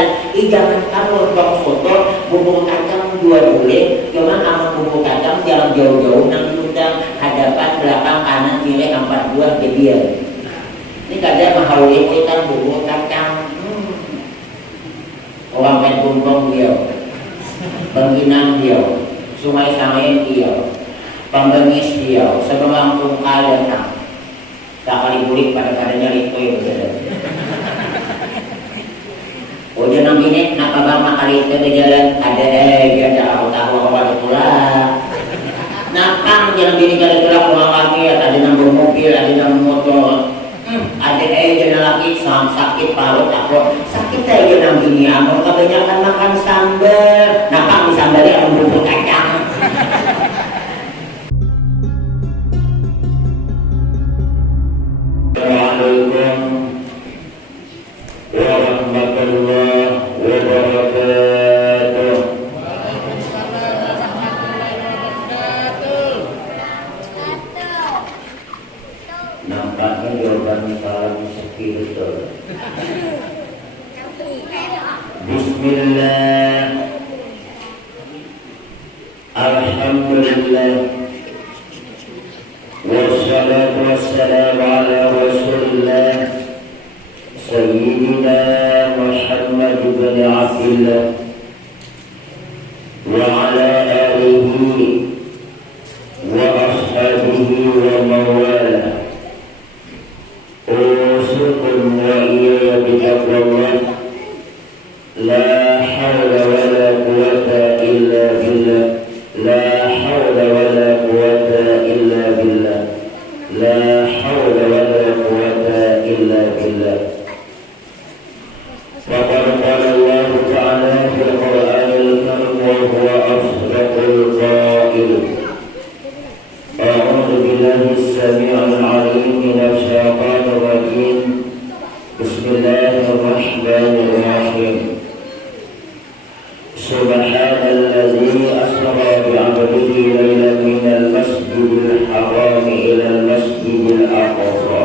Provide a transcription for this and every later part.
bilang, jangan kamu dong foto bubur kacang jual boleh, cuman sama bubur kacang jangan jauh-jauh nanti undang hadapan belakang kanan kiri 4 buah dia. Ini kadang mahal kan bubur kacang. Orang main tumpeng dia, Bangkinang dia, Sungai Sangayan dia, Pembengis dia, sebelum tungkal datang. Tak kali bulik pada-padanya itu ya betul. Oh jangan ini, kenapa bang kali itu di jalan ada ada tahu apa pulang. Nakang jalan bini kali pulang lagi, ada nambah mobil, ada nambah motor. Ada jalan lagi sakit parut aku sakit aja nambah bini aku kebanyakan makan sambal. Nakang di sambalnya ada bubur kacang. Assalamualaikum warahmatullahi wabarakatuh. Nampaknya jawaban salam betul. Bismillah. Alhamdulillah. Wassalatu wassalamu ala Rasulillah Sayyidina Muhammad bin Abdillah wa ala alihi wa ashabihi wa mawala. Usukum wa iya bitaqwallah. La hawla wa la quwata illa billah. La hawla wa la quwata illa billah. La hawla wa la quwata illa billah. Faqad qala Allah ta'ala fil Qur'anil Karim wa huwa asdaqul qa'ilin. A'udzu billahi as-sami'il 'alim minasy syaithanir rajim. Bismillahirrahmanirrahim. Subhanalladzi asra bi'abdihi laylan minal masjidil haram ilal masjidil aqsa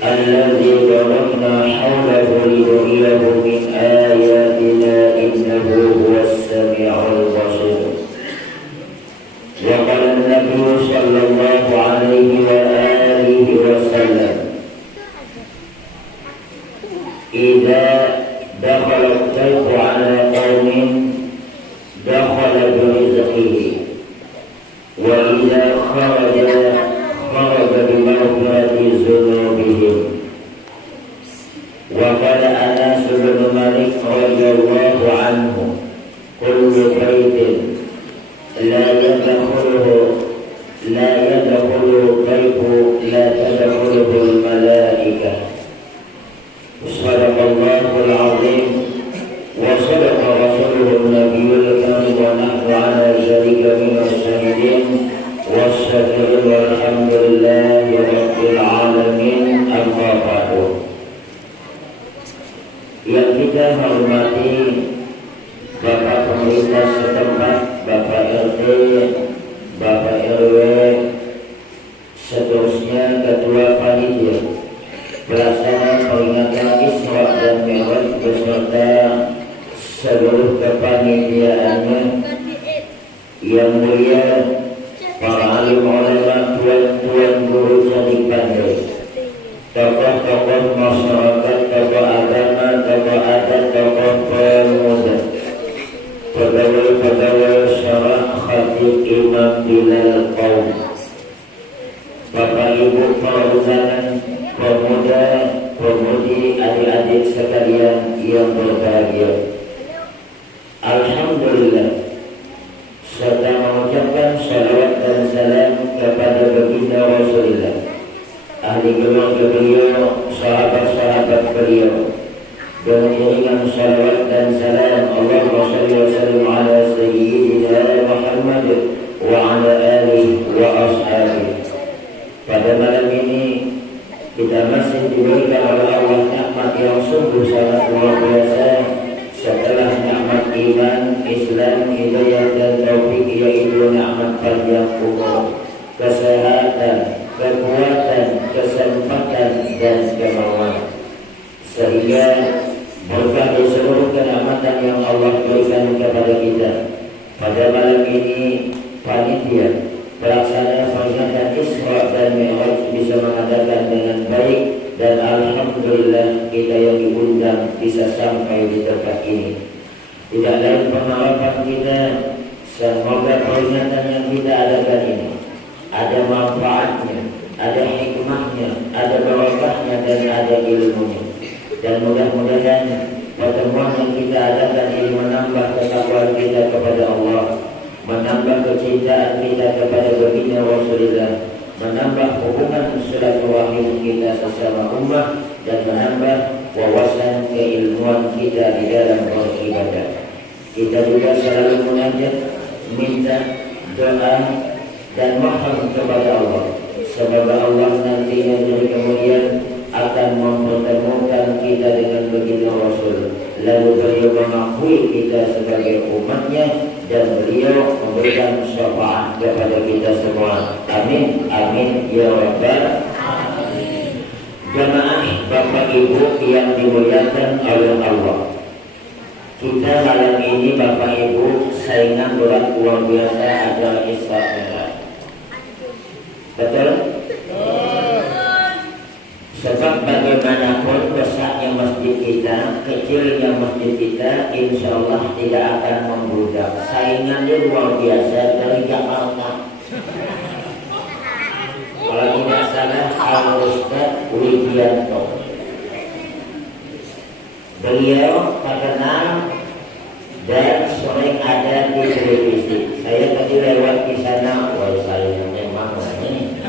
alladzi barakna hawlahu linuriyahu min ayatina innahu huwas sami'ul basir. Wa qala an-nabiy sallallahu alaihi wa alihi wa sallam, idza dakhala al-qayfu ala qawmin dakhala birizqihi wa idza kharaja bimaghfirati dhunubihim. Wa qala Anas bin Malik radhiyallahu anhu, kullu baitin la yadkhuluhu qayfu la tadkhuluhu al-malaikah. Sadaqallahul azim wa sadaqa rasulun nabiyul karim wa nahnu ala zalika minas syahidin wasyakirin walhamdulillahi rabbil alamin. Amma ba'du. Yang kita hormati Bapak pemerintah setempat, Bapak RT, Bapak RW, seterusnya Ketua Panitia Pelaksana peringatan Isra dan Mi'raj beserta seluruh kepanitiaannya yang mulia, para alim ulama, tuan-tuan guru sadik pandai, tokoh-tokoh masyarakat, tokoh agama, tokoh adat, tokoh pemuda, pegawai-pegawai syarah, khatib, imam, bilal qaum, Bapak Ibu para undangan, pemuda, pemudi, adik-adik sekalian yang berbahagia. Alhamdulillah, serta mengucapkan salawat dan salam kepada baginda Rasulullah, ahli keluarga beliau, sahabat-sahabat beliau, dengan iringan salawat dan salam Allahumma shalli wa sallim ala sayyidina Muhammad wa ala alihi wa ashabihi. Pada malam ini kita masih diberikan oleh Allah nikmat yang sungguh sangat luar biasa setelah nikmat iman, Islam, hidayah dan taufik, yaitu nikmat panjang umur, kesehatan, kekuatan, kesempatan dan kemauan, sehingga berkah pada malam ini panitia pelaksana peringatan Isra dan Mi'raj bisa mengadakan dengan baik, dan alhamdulillah kita yang diundang bisa sampai di tempat ini. Tidak lain pengharapan kita, semoga peringatan yang kita adakan ini ada manfaatnya, ada hikmahnya, ada barakahnya, dan ada ilmunya. Dan mudah-mudahan pertemuan yang kita adakan ini menambah ketakwaan kita kepada Allah, menambah kecintaan kita kepada baginda Rasulullah, menambah hubungan silaturahim kita sesama umat, dan menambah wawasan keilmuan kita di dalam beribadah. Kita juga selalu munajat, minta doa dan mohon kepada Allah, semoga Allah nantinya dari kemudian akan mempertemukan kita dengan baginda Rasul, lalu beliau mengakui kita sebagai umatnya, dan beliau memberikan syafaat kepada kita semua. Amin, amin ya rabbal alamin. Jamaah Bapak Ibu yang dimuliakan oleh Allah, kita malam ini Bapak Ibu saingan berat luar biasa adalah Isra Mi'raj. Betul? Sebab bagaimanapun besarnya masjid kita, kecilnya masjid kita, insya Allah tidak akan membludak. Saingannya luar biasa dari Jakarta. Kalau tidak salah, Al-Ustaz Widianto. Beliau terkenal dan sering ada di televisi. Saya tadi lewat di sana, wah saya memang ini.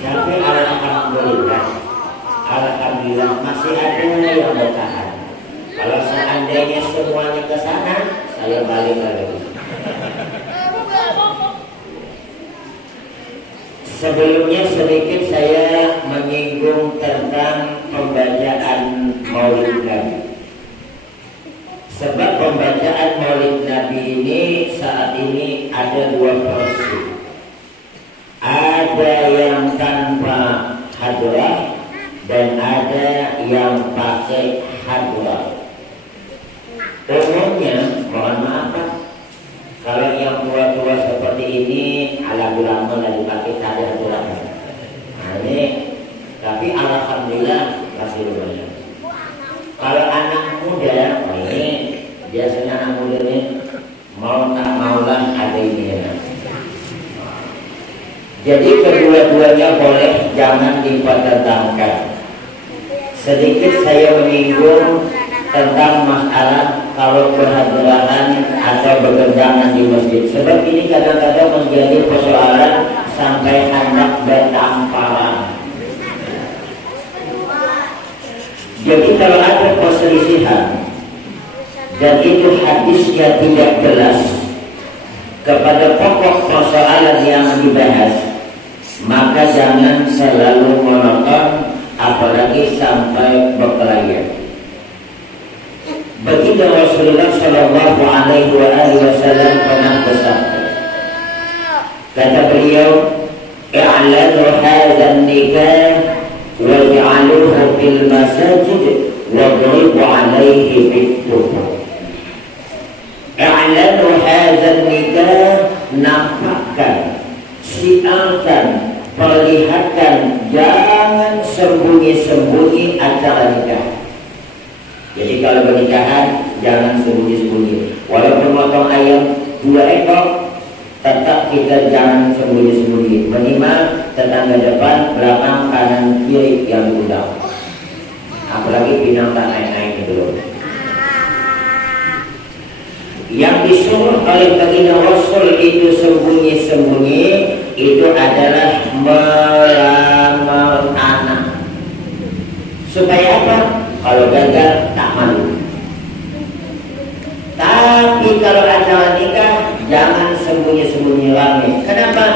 Tapi alhamdulillah masih ada yang bertahan. Kalau seandainya semuanya ke sana, saya balik lagi. Sebelumnya sedikit saya menyinggung tentang pembacaan Maulid Nabi. Sebab pembacaan Maulid Nabi ini saat ini ada dua versi. Ada yang tanpa hadrah dan ada yang pakai hadrah. Umumnya, mohon maaf, kalau yang tua-tua seperti ini ala ulama lagi pakai hadrah. Nah ini, tapi alhamdulillah masih banyak. Kalau anak muda, ini biasanya anak muda ini mau tak maulah ada ini ya. Jadi kedua-duanya boleh, jangan dipertentangkan. Sedikit saya menyinggung tentang masalah kalau berhadrahan atau bergendangan di masjid. Sebab ini kadang-kadang menjadi persoalan sampai anak bertamparan. Jadi kalau ada perselisihan dan itu hadisnya tidak jelas kepada pokok persoalan yang dibahas, maka jangan selalu monoton, apalagi sampai berkelahi. Baginda Rasulullah Shallallahu Alaihi Wasallam pernah bersabda, kata beliau, "I'lanu hadzal nikah waj'aluhu fil masajid wadribu alaihi bit-tubur." I'lanu hadzal nikah, nampakkan, siarkan, perlihatkan, jangan sembunyi-sembunyi acara nikah. Jadi kalau pernikahan jangan sembunyi-sembunyi. Walaupun potong ayam 2 ekor, tetap kita jangan sembunyi-sembunyi. Minimal tetangga depan, belakang, kanan, kiri yang diundang. Apalagi pinang tak naik-naik itu loh. Yang disuruh oleh baginda Rasul itu sembunyi-sembunyi, itu adalah melamar anak. Supaya apa? Kalau gagal tak malu. Tapi kalau acara nikah jangan sembunyi-sembunyi rame. Kenapa?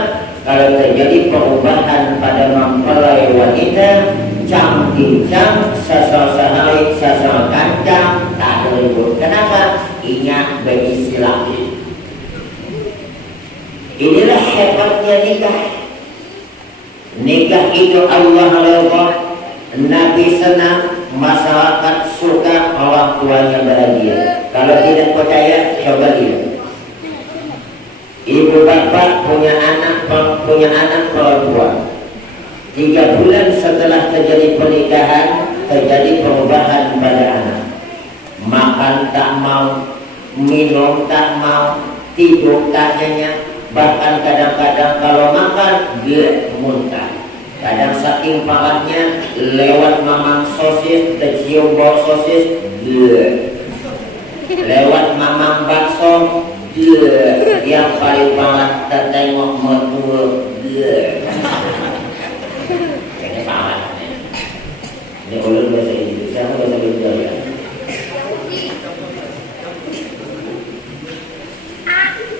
Kalau terjadi perubahan pada mempelai wanita, cang-cincang, sasar sehari, sasar kancang, tak ada ribut. Kenapa? Ingat beristilah. Inilah hebatnya nikah. Nikah itu Allah redha, Nabi senang, masyarakat suka, orang tuanya bahagia. Kalau tidak percaya, coba lihat. ibu bapak punya anak perempuan. 3 bulan setelah terjadi pernikahan, terjadi perubahan pada anak. Makan tak mau, minum tak mau, tidur tak nyenyak. Bahkan kadang-kadang kalau makan dia muntah. Kadang saking parahnya lewat mamang sosis, tercium bau sosis, lewat mamang bakso, yang paling parah tertengok mertua, ini parah. Ini ulun bahasa Indonesia, bahasa Indonesia.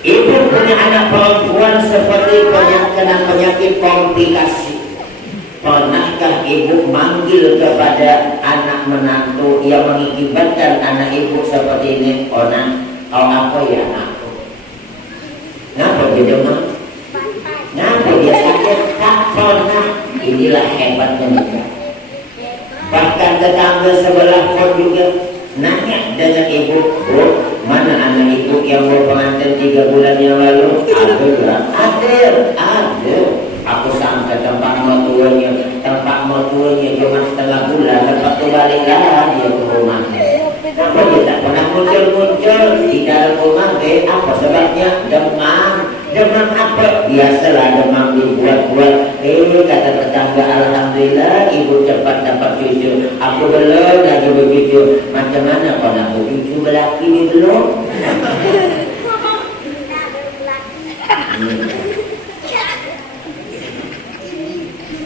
Ibu punya anak perempuan seperti kena penyakit komplikasi. Pernahkah ibu manggil kepada anak menantu yang mengakibatkan anak ibu seperti ini? Oh apa ya anakku? Kenapa dia demam? Kenapa dia sakit? Tak pernah. Inilah hebatnya nikah. Bahkan tetangga sebelah pun juga nanya dengan ibu, "Bu, mana anak ibu yang berpengantin 3 bulan yang lalu?" Ada. Aku sampai tempat mertuanya cuma setengah bulan, lepas itu baliklah dia ke rumahnya. Kenapa dia tak pernah muncul di dalam rumah? Apa sebabnya? Demam apa? Biasalah demam dibuat-buat. Kata tetangga, alhamdulillah ibu cepat dapat cucu. Aku belum lagi begitu. Macam mana kau nak cucu belaki ni belum?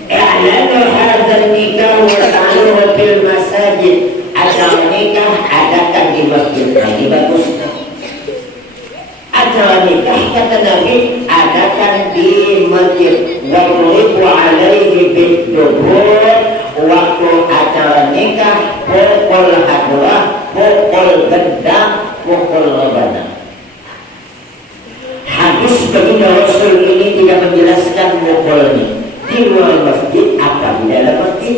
I'lanu hadzal nikah wa ta'aluhu fil masajid. Acara nikah adakan di masjid. Ini bagus. Acara nikah kata Nabi adakan di masjid. Wa yuribu alaihi bid-dubur. Waktu acara nikah pukul hadrah, pukul gendang, pukul rebana. Hadis baginda Rasul ini tidak menjelaskan pukulnya di luar masjid apa di dalam masjid.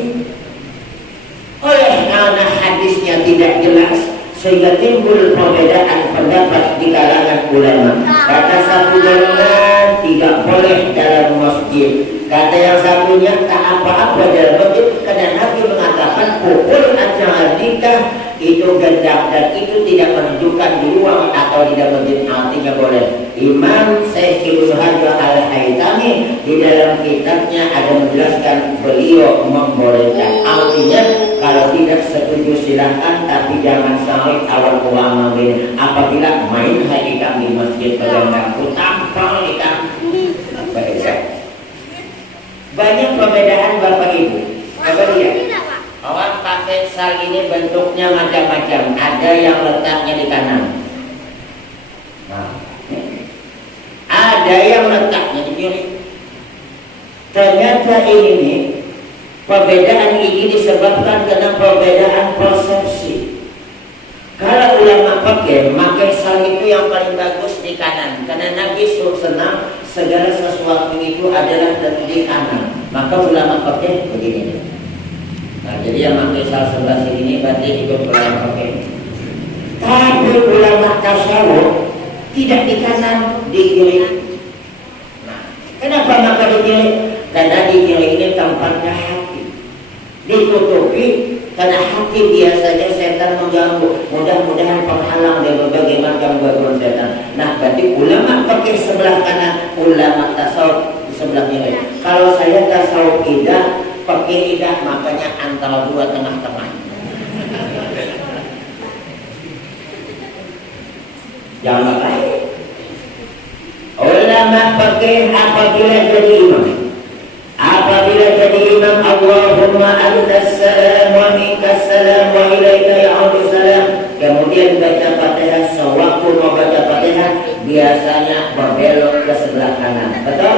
Oleh karena hadisnya tidak jelas, sehingga timbul perbedaan pendapat di kalangan ulama. Kata satu golongan tidak boleh dalam masjid, kata yang satunya tak apa-apa dalam masjid, karena Nabi mengatakan pukul acara nikah itu gendang dan itu tidak menunjukkan di luar atau di dalam masjid. Artinya boleh. Imam Syekh Ibnu Hajar Al-Haytami di dalam kitabnya ada menjelaskan beliau membolehkan. Artinya kalau tidak setuju silakan, tapi jangan sampai awal ulama ini apabila main hakikat di masjid pegang tampang ikan. Banyak perbedaan Bapak Ibu. Coba lihat. Orang pakai sal ini bentuknya macam-macam. Ada yang letaknya di kanan. Ada yang letaknya di kiri. Ternyata ini perbedaan ini disebabkan karena perbedaan persepsi. Kalau ulama pakai sal itu yang paling bagus di kanan, karena Nabi senang segala sesuatu itu adalah di kanan. Maka ulama pakai begini. Nah, jadi yang pakai sal sebelah sini berarti ikut ulama pakai. Tapi ulama tasawuf tidak di kanan, di kiri. Nah, kenapa maka di kiri? Karena di kiri ini tempatnya hati. Ditutupi karena hati biasanya setan mengganggu. Mudah-mudahan penghalang dari berbagai macam gangguan setan. Nah, berarti ulama pakai sebelah kanan, ulama tasawuf di sebelah kiri. Kalau saya tasawuf idah, pakai idah, makanya antara dua tengah-tengah. Jangan lain. Ulama pakai apabila jadi imam. Apabila jadi imam, Allahumma antas salam wa minkas salam wa ilaika ya'udus salam. Kemudian baca Fatihah, sewaktu mau baca Fatihah biasanya berbelok ke sebelah kanan. Betul?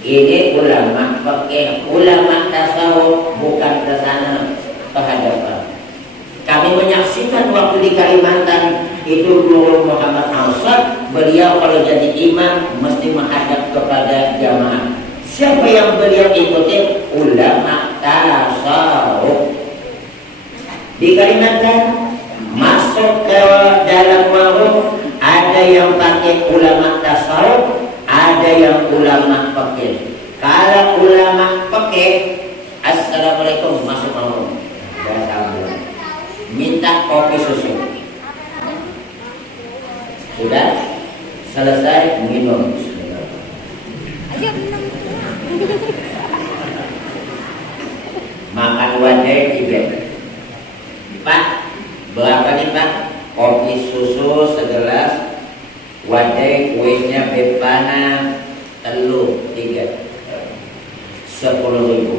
Ini ulama pakai, ulama tasawuf bukan ke sana ke hadapan. Kami menyaksikan waktu di Kalimantan itu Guru Muhammad Ausad, beliau kalau jadi imam mesti menghadap kepada jamaah. Siapa yang beliau ikuti? Ulama tasawuf. Di Kalimantan masuk ke dalam warung ada yang pakai pakai ulama tasawuf, ada yang ulama pakai. Kalau ulama pakai, assalamualaikum, masuk ngomong, minta kopi susu, sudah selesai minum. Makan wadah tiga. Pak, berapa nih Pak? Kopi susu segelas, wadah kuenya bepana telur 3, 10.000.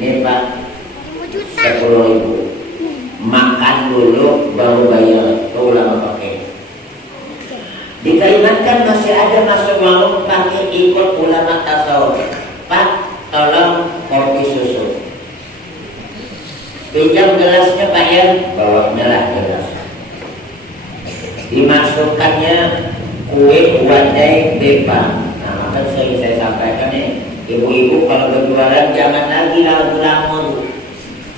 Ini Pak, 10.000. Makan dulu baru bayar. Itu ulama pakai. Di Kalimantan masih ada masuk mau pakai ikut ulama tasawuf. Pak, tolong kopi susu. Pinjam gelasnya Pak ya, bawanya lah gelas. Dimasukkannya kue wadai bepa. Nah, maka saya sampaikan nih, ibu-ibu kalau berjualan jangan lagi lagu-lagu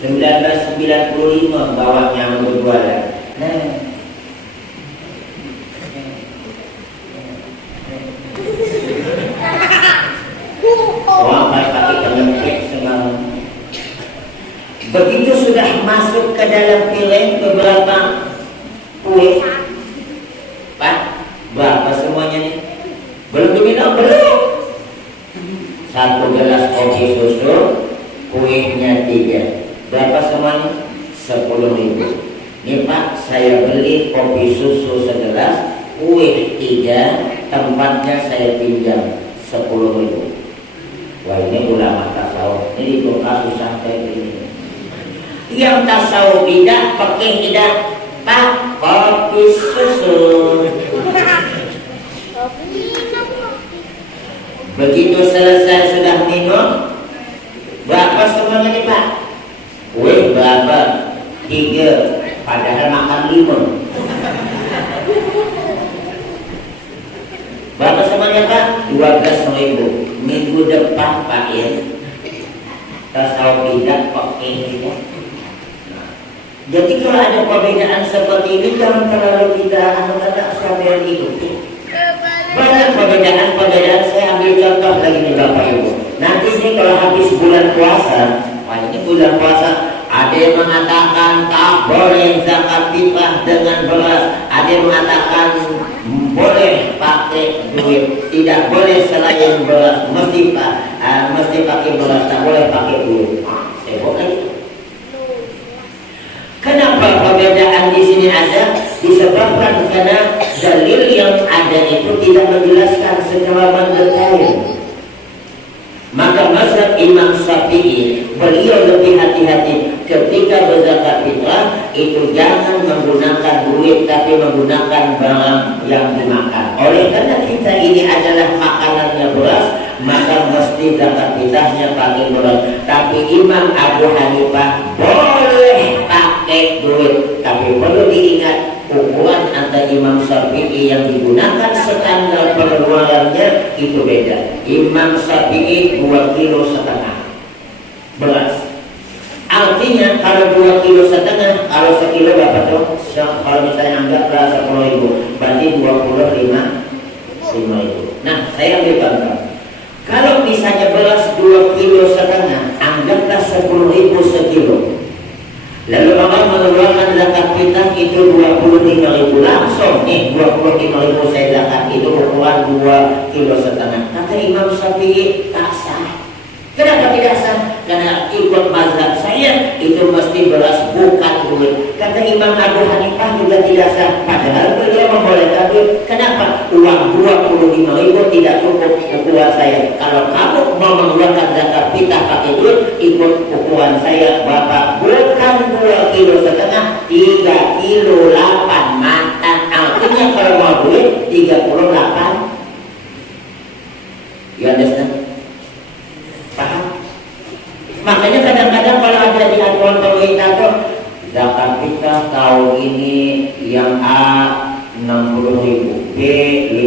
1995 bawanya berjualan. Nah, pakai penyempit semalam. Begitu sudah masuk ke dalam piring beberapa kue, Pak, berapa semuanya nih? Belum diminum, belum. 1 gelas kopi susu, kuenya 3. Berapa semuanya? 10.000. Nih Pak, saya beli kopi susu segelas, kue 3, tempatnya saya pinjam 10.000. Wah, ini ulama tasawuf. Ini doa susah kayak ini. Yang tasawuf tidak pakai tidak, Pak, kopi susu. Begitu selesai sudah minum, berapa semuanya nih Pak? Kue berapa? 3, padahal makan 5. Berapa semuanya Pak? 12.000. Minggu depan Pak ya, tasawuf tidak pakai tidak. Jadi kalau ada perbedaan seperti ini jangan terlalu kita anak-anak sampai ikuti. Banyak perbedaan. Saya ambil contoh lagi nih Bapak Ibu. Nanti nih kalau habis bulan puasa, wah ini bulan puasa, ada yang mengatakan tak boleh zakat fitrah dengan beras, ada yang mengatakan boleh pakai duit, tidak boleh selain beras, mesti pakai beras, tak boleh pakai duit. Saya boleh. Kenapa perbedaan di sini ada? Disebabkan karena dalil yang ada itu tidak menjelaskan secara mendetail. Maka mazhab Imam Syafi'i, beliau lebih hati-hati ketika berzakat fitrah itu jangan menggunakan duit tapi menggunakan barang yang dimakan. Oleh karena kita ini adalah makanannya beras, maka mesti zakat fitrahnya pakai beras. Tapi Imam Abu Hanifah boleh pakai duit, tapi perlu diingat ukuran antara Imam Syafi'i yang digunakan standar pengeluarannya itu beda. Imam Syafi'i 2,5 kilo beras. Artinya kalau 2,5 kilo, kalau sekilo berapa tuh? Kalau misalnya anggap beras 10.000, berarti 25.000. Nah, saya ambil contoh. Kalau misalnya beras 2,5 kilo, anggaplah 10.000 sekilo. Lalu orang mengeluarkan zakat fitrah itu 25.000 langsung nih 25.000 saya zakat itu ukuran 2,5 kilo. Kata Imam Syafi'i tak sah. Kenapa tidak sah? Karena ikut mazhab saya itu mesti beras bukan duit. Kata Imam Abu Hanifah juga tidak sah. Padahal beliau membolehkan duit. Kenapa? Uang 25.000 tidak cukup ukuran saya. Kalau kamu mau mengeluarkan zakat fitrah pakai duit, ikut ukuran saya Bapak. Bukan 2,5 kilo, 3,8 mata. Artinya kalau mau duit 38. You understand? Paham? Makanya kadang-kadang kalau ada di aturan pemerintah tuh zakat fitrah tahun ini yang A 60.000, B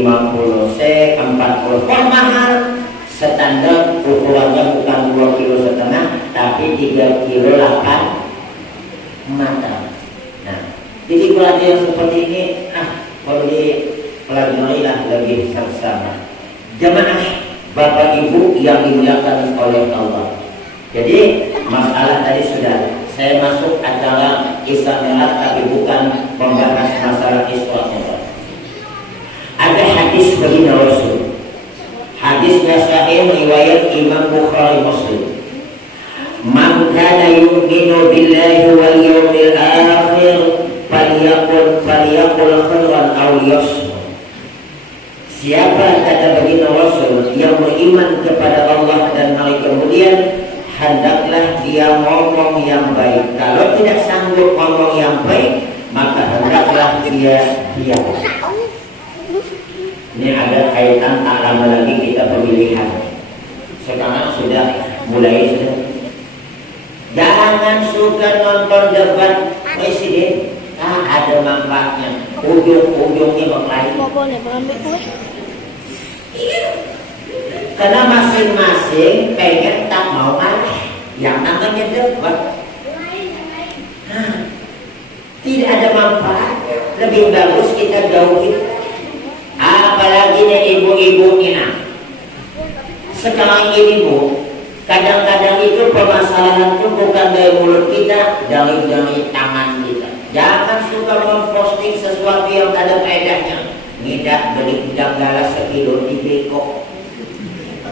50, C 40. Kok mahal? Standar ukurannya bukan 2,5 kilo, tapi 3,8 kilo mata. Nah, jadi kalau ada yang seperti ini, perlu pelajarilah lebih seksama. Jamaah Bapak Ibu yang dimuliakan oleh Allah. Jadi masalah tadi sudah saya masuk acara Isra Mi'raj, tapi bukan membahas masalah Isra Mi'raj. Ada hadis baginda Rasul. Hadisnya sahih riwayat Imam Bukhari Muslim. Man kana yu'minu billahi wal yawmil akhir falyaqul khairan aw liyasmut. Siapa kata baginda Rasul yang beriman kepada Allah dan hari kemudian, hendaklah dia ngomong yang baik. Kalau tidak sanggup ngomong yang baik, maka hendaklah dia diam. Ini ada kaitan tak lama lagi kita pemilihan. Sekarang sudah mulai. Jangan suka nonton debat presiden. Ada manfaatnya. Ujung-ujungnya berkelahi. Iya. Karena masing-masing pengen tak mau kalah. Yang namanya debat tidak ada manfaat. Lebih bagus kita jauhi. Apalagi nih ibu-ibu ini. Sekarang ini Bu, kadang-kadang itu permasalahan itu bukan dari mulut kita, dari tangan kita. Jangan suka memposting sesuatu yang ada faedahnya. Ngidak beli udang galas sekilo di beko,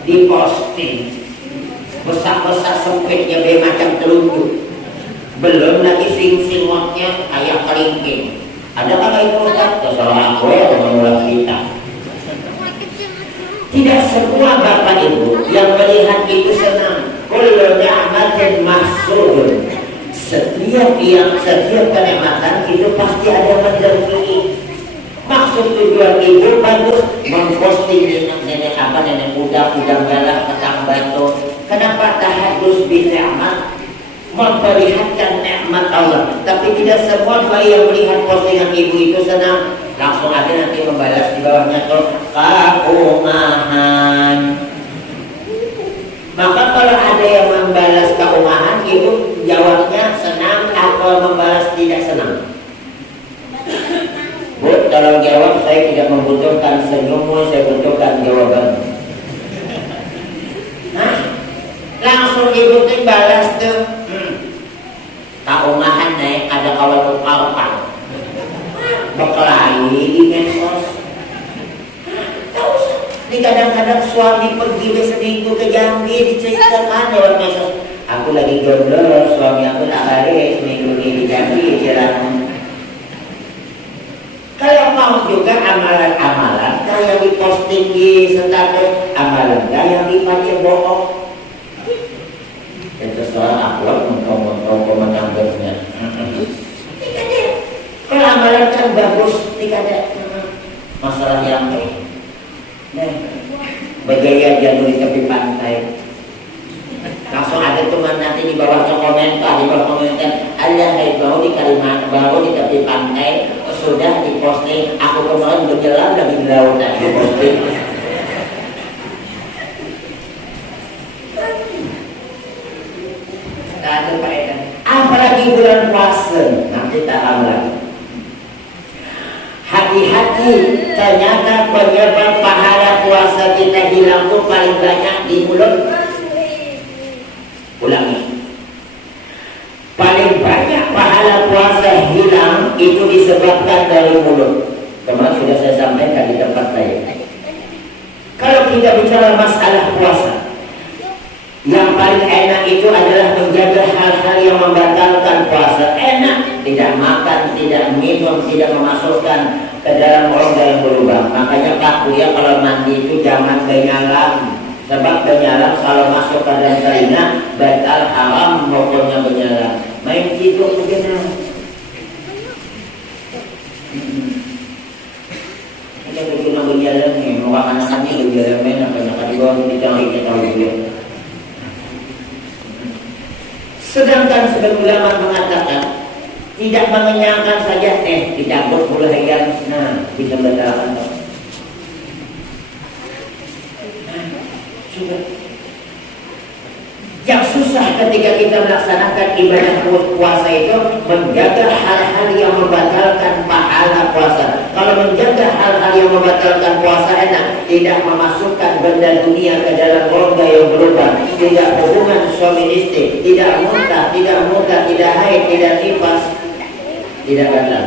diposting besar-besar sempitnya be macam telunjuk, belum lagi sing-singotnya kayak kelingking. Ada kan itu Ustaz? Terserah aku ya menolak kita. Tidak semua Bapak Ibu yang melihat itu senang. Kullu ni'matin mahsudun. Setiap kenikmatan itu pasti ada rezeki. Maksud tujuan ibu bagus memposting nenek muda, udang galah, petang batu. Kenapa tahadus bin ni'mat? Memperlihatkan nikmat Allah. Tapi tidak semua bayi yang melihat postingan ibu itu senang. Langsung aja nanti membalas di bawahnya tuh kaumahan. Maka kalau ada yang membalas kaumahan, ibu jawabnya senang atau membalas tidak senang? Bu, tolong jawab, saya tidak membutuhkan senyummu, saya butuhkan jawaban. Nah, langsung ibu tuh balas tuh kaumahan naik ada kawan tukar berkelahi di medsos. Kadang-kadang suami pergi seminggu ke Jambi diceritakan lewat medsos. Aku lagi jomblo, suami aku tak balik seminggu ini di Jambi jalan. Kalau mau juga amalan-amalan kayak diposting di status, amalan yang dipakai bohong. Itu terserah aku untuk menanggapnya. Kalau amalan kan bagus, tidak ada masalah yang bergaya janur di tepi pantai. Langsung ada teman nanti di bawahnya komentar, ada hai bau di Kalimantan, bau di tepi pantai, sudah diposting. Aku kemarin berjalan lagi di lautan diposting. Tak ada faedah. Apalagi bulan puasa, nanti tak lama lagi. Hati-hati, ternyata penyebab pahala puasa kita hilang itu paling banyak di mulut. Ulangi, paling banyak pahala puasa hilang itu disebabkan dari mulut. Kemarin sudah saya sampaikan di tempat lain. Kalau kita bicara masalah puasa, yang paling enak itu adalah menjaga hal-hal yang membatalkan puasa. Enak, tidak makan, tidak minum, tidak memasukkan ke dalam rongga yang berlubang. Makanya Pak Buya kalau mandi itu jangan benyalan. Sebab benyalan kalau masuk ke dalam telinga batal haram, pokoknya benyalan. Main tidur begini. Kita berguna berjalan nih, mau anak-anaknya berjalan main apa-apa di bawah kita tahu dia. Sedangkan sebagian ulama mengatakan tidak mengenyangkan saja, dicabut bulayan, nah bisa batalkan. Coba Yang susah ketika kita melaksanakan ibadah puasa itu menjaga hal-hal yang membatalkan pahala puasa. Kalau menjaga hal-hal yang membatalkan puasa enak, tidak memasukkan benda dunia ke dalam rongga yang berubah, tidak hubungan suami istri, tidak muntah, tidak haid, tidak nifas, tidak batal.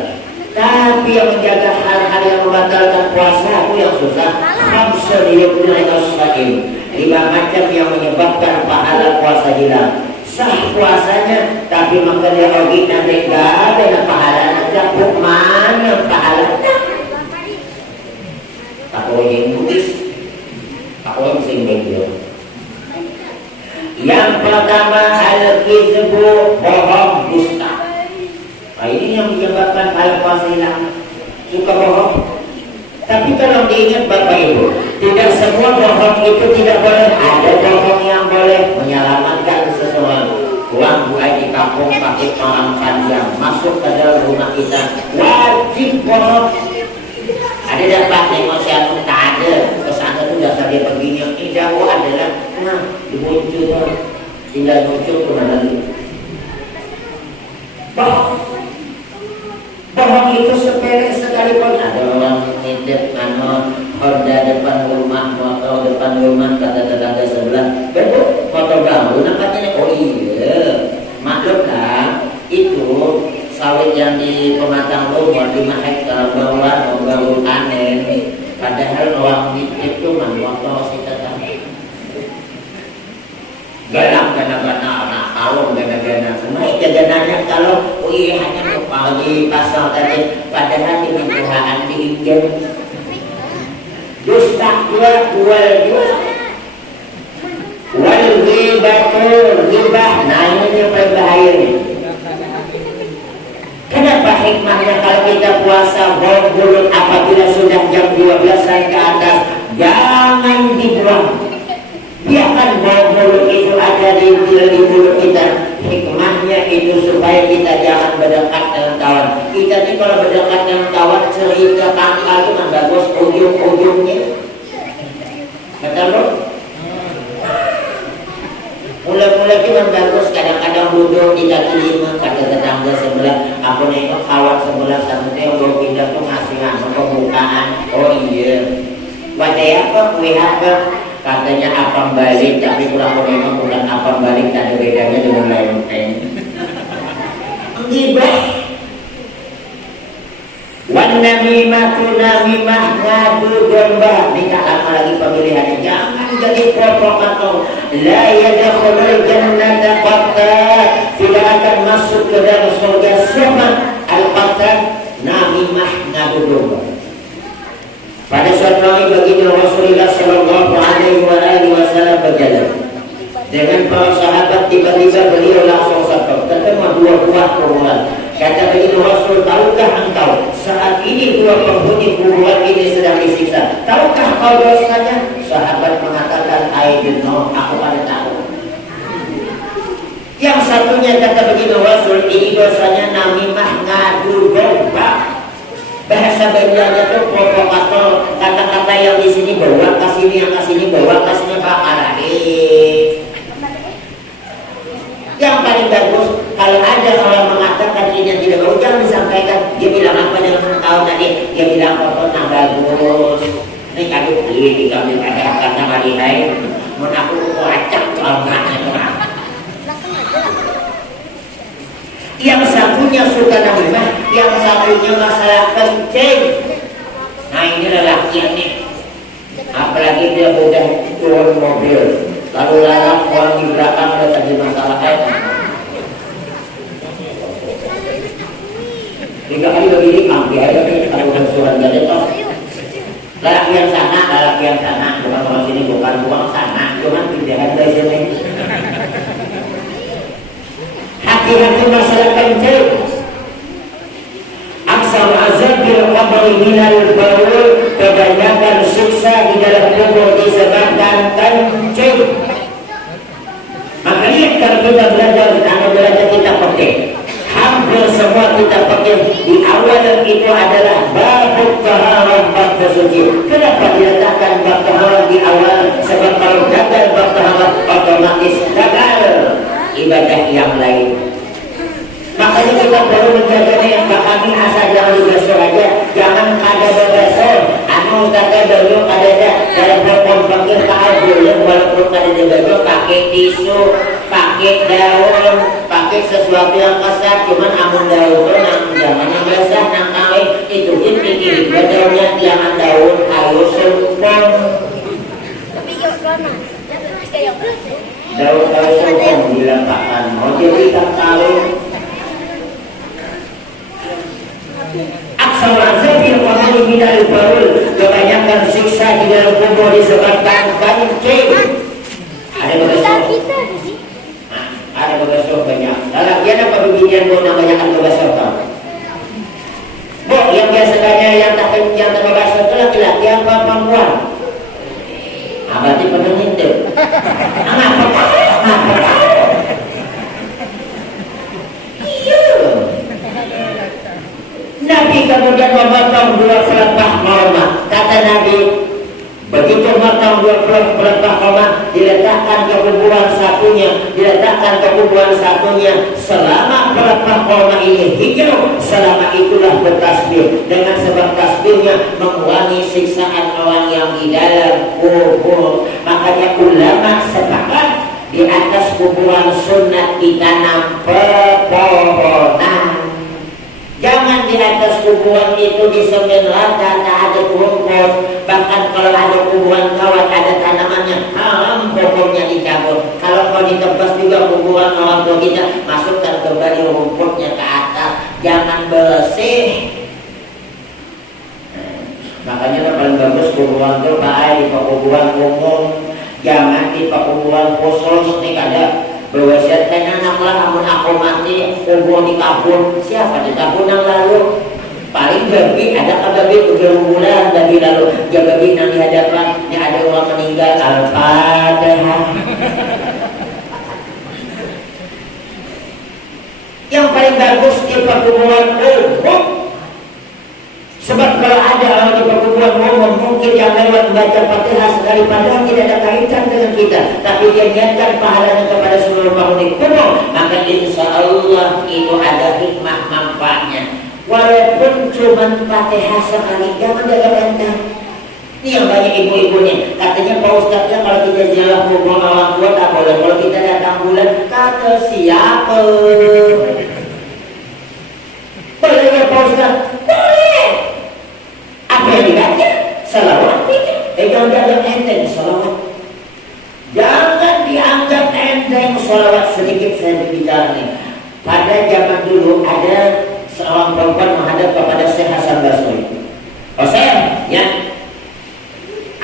Tapi yang menjaga hal-hal yang membatalkan puasa itu yang susah. Khamsun yubtilus shaim, 5 macam yang menyebabkan pahala puasa hilang. Sah puasanya, tapi makannya lagi nanti gak ada pahala. Dapur mana pahala? Aku yang nulis, aku yang singgung. Yang pertama al-kizbu, bohong, dusta. Nah, ini yang menyebabkan pahala puasa hilang. Suka bohong. Tapi kalau diingat Bapak Ibu, tidak semua bohong itu tidak boleh. Ada bohong yang boleh menyelamatkan seseorang. Pulang buat di kampung pakai malam panjang, masuk ke dalam rumah kita, wajib bohong. Ada dapat nengok siapa tak ada. Kesana tu dasar dia perginya. Ini jauh adalah, nah, dibuncul tu, tinggal muncul ke mana lagi. Bohong itu sepele sekalipun. Ada orang nitip Honda depan rumah, motor depan rumah, kata tetangga sebelah, betul, motor baru nampaknya. Oh iya, maklumlah, itu sawit yang di pematang rumah 5 hektar bawah baru panen. Padahal orang nitip itu motor si tetangga. Galang gana-gana, anak kalung gana-gana. Semua jajanannya kalau hanya lupa di pasar tadi, padahal di perusahaan diinjak. Dusta jual jual. Wal ghibatu ghibah, nah ini yang paling bahaya nih. Kenapa hikmahnya kalau kita puasa mulut apabila sudah jam 12 ke atas jangan dibuang. Biarkan mulut itu ada di mulut kita. Hikmahnya itu supaya kita jangan berdekat dengan kawan. Kita ini kalau berdekat dengan kawan cerita tanggal itu kan bagus ujung-ujungnya. Betul bro? Mulai-mulai itu kan bagus. Kadang-kadang duduk di kaki 5 kata tetangga sebelah. Aku nengok kawan sebelah satu yang baru pindah tuh ngasih pembukaan. Oh iya. Wajah apa? Kue apa? Katanya apam balik, tapi kurang memang bukan apam balik, tak ada bedanya dengan lempeng. Gibah. Wan namimatu namimah, ngadu domba. Ini tak lama lagi pemilihannya. Jangan jadi provokator. La yadkhulul jannata qattat, tidak akan masuk ke dalam surga siapa? Al-qattat, namimah, ngadu domba. Pada suatu hari baginda Rasulullah Sallallahu Alaihi Wasallam berjalan dengan para sahabat. Tiba-tiba beliau langsung sabda, terkena 2 buah kuburan. Kata baginda Rasul, tahukah engkau saat ini 2 penghuni kuburan ini sedang disiksa? Tahukah kau dosanya? Sahabat mengatakan, no, aku pada tahu. Yang satunya kata baginda Rasul, ini dosanya namimah, ngadu domba. Bahasa Belanda itu provokator, kata-kata yang di sini bawa ke sini, yang ke sini bawa ke sini, Pak Arahi. Yang paling bagus kalau ada orang mengatakan ini yang tidak bagus, jangan disampaikan. Dia bilang apa dengan tahu tadi? Dia bilang foto bagus. Ini kado beli kami pada karena hari hai, mau aku acak soalnya. Yang satunya suka namimah, yang satunya masalah kencing. Nah ini lelaki ini, apalagi dia udah turun mobil, lalu larang orang di belakang ada tadi masalah air. 3 kali begini mampi aja kalau surat jadi toh. Lelaki yang sana, bukan orang sini, bukan uang sana, cuman pindahan dari sini. Hati-hati masalah kencing. Aksal azabil qabri minal baul, kebanyakan siksa di dalam kubur disebabkan kencing. Maka lihat kalau kita belajar kita pakai, hampir semua kita pakai di awal itu adalah bab taharah, bab suci. Kenapa diletakkan bab taharah di awal? Sebab kalau gagal bab taharah otomatis gagal ibadah yang lain. Makanya kita perlu menjaganya yang kami asal jangan digasor aja, jangan kada bergasor. Anu kata dojo kada ada dalam telepon pakai kabel, walaupun kada digasor pakai tisu, pakai daun, pakai sesuatu yang kasar. Cuman amun daun nang jangan yang basah nang kawin itu pikir daunnya jangan daun halus sempong. Daun halus sempong diletakkan. Mau jadi tak kawin. Aksal azabir wahai minal barul, kebanyakan siksa di dalam kubur disebabkan kancing. Ada begasor. Ada begasor banyak. Dalam dia apa beginian bu namanya kan begasor tau. Bu yang biasanya yang tak begasor itu laki-laki apa perempuan? Berarti pernah ngintip. Apa? Nabi kemudian memotong 2 pelepah kurma. Kata Nabi, begitu memotong 2 pelepah kurma, diletakkan ke kuburan satunya, selama pelepah kurma ini hijau, selama itulah bertasbih. Dengan sebab tasbihnya mengurangi siksaan orang yang di dalam kubur. Makanya ulama sepakat di atas kuburan sunat ditanam pepohonan. Jangan di atas kuburan itu disemen rata, tak ada rumput. Bahkan kalau ada kuburan kawat, ada tanamannya, haram pokoknya dicabut. Kalau mau ditebas juga kuburan orang tua kita, masukkan kembali rumputnya ke atas. Jangan bersih. Makanya paling bagus kuburan itu di kuburan umum. Jangan di kuburan khusus. Nih ada berwasiatkan anaklah amun aku mati kubur di kabun. Siapa di kabun yang lalu? Paling babi ada babi 3 bulan babi lalu. Ya babi nang di hadapannya ada orang meninggal. Al-Fatihah. Yang paling bagus di perkuburan umum. Sebab kalau ada orang di perkuburan umum mungkin yang lewat membaca Fatihah sekali padahal tidak ada kaitan dengan kita, tapi dia niatkan pahalanya kepada seluruh penghuni kubur, maka insya Allah itu ada hikmah manfaatnya. Walaupun cuma Fatihah sekali, jangan jaga-jaga. Ini yang banyak ibu-ibunya. Katanya Pak Ustadznya kalau kita ziarah kubur orang tua tak boleh. Kalau kita datang bulan, kata siapa? Boleh ya Pak Ustadz? Boleh. Apa yang dibaca? Salawat. Jangan dianggap enteng salawat. Jangan dianggap enteng salawat. Sedikit saya berbicara nih. Pada zaman dulu ada seorang perempuan menghadap kepada Syekh Hasan Basri. Oh saya, ya.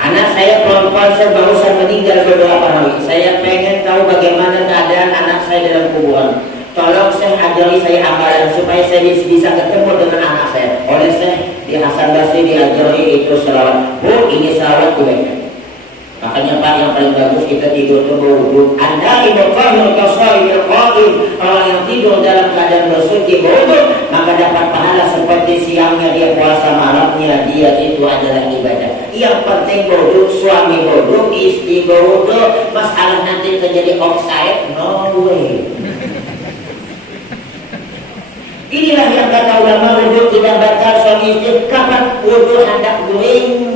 Anak saya perempuan saya barusan meninggal beberapa hari. Saya pengen tahu bagaimana keadaan anak saya dalam kuburan. Tolong saya ajari saya amalan supaya saya bisa ketemu dengan anak saya. Oleh saya di Hasan Basri diajari itu selawat. Bu, ini selawat kebaikan. Makanya Pak yang paling bagus kita tidur itu berwudu. Anda ibu qahir kasayil qaim. Orang yang tidur dalam keadaan bersuci berwudu, maka dapat pahala seperti siangnya dia puasa, malamnya dia itu adalah ibadah. Yang penting berwudu, suami berwudu, istri berwudu. Masalah nanti terjadi offside, no way. Inilah yang kata ulama wudu tidak batal suami istri. Kapan wudu hendak doing?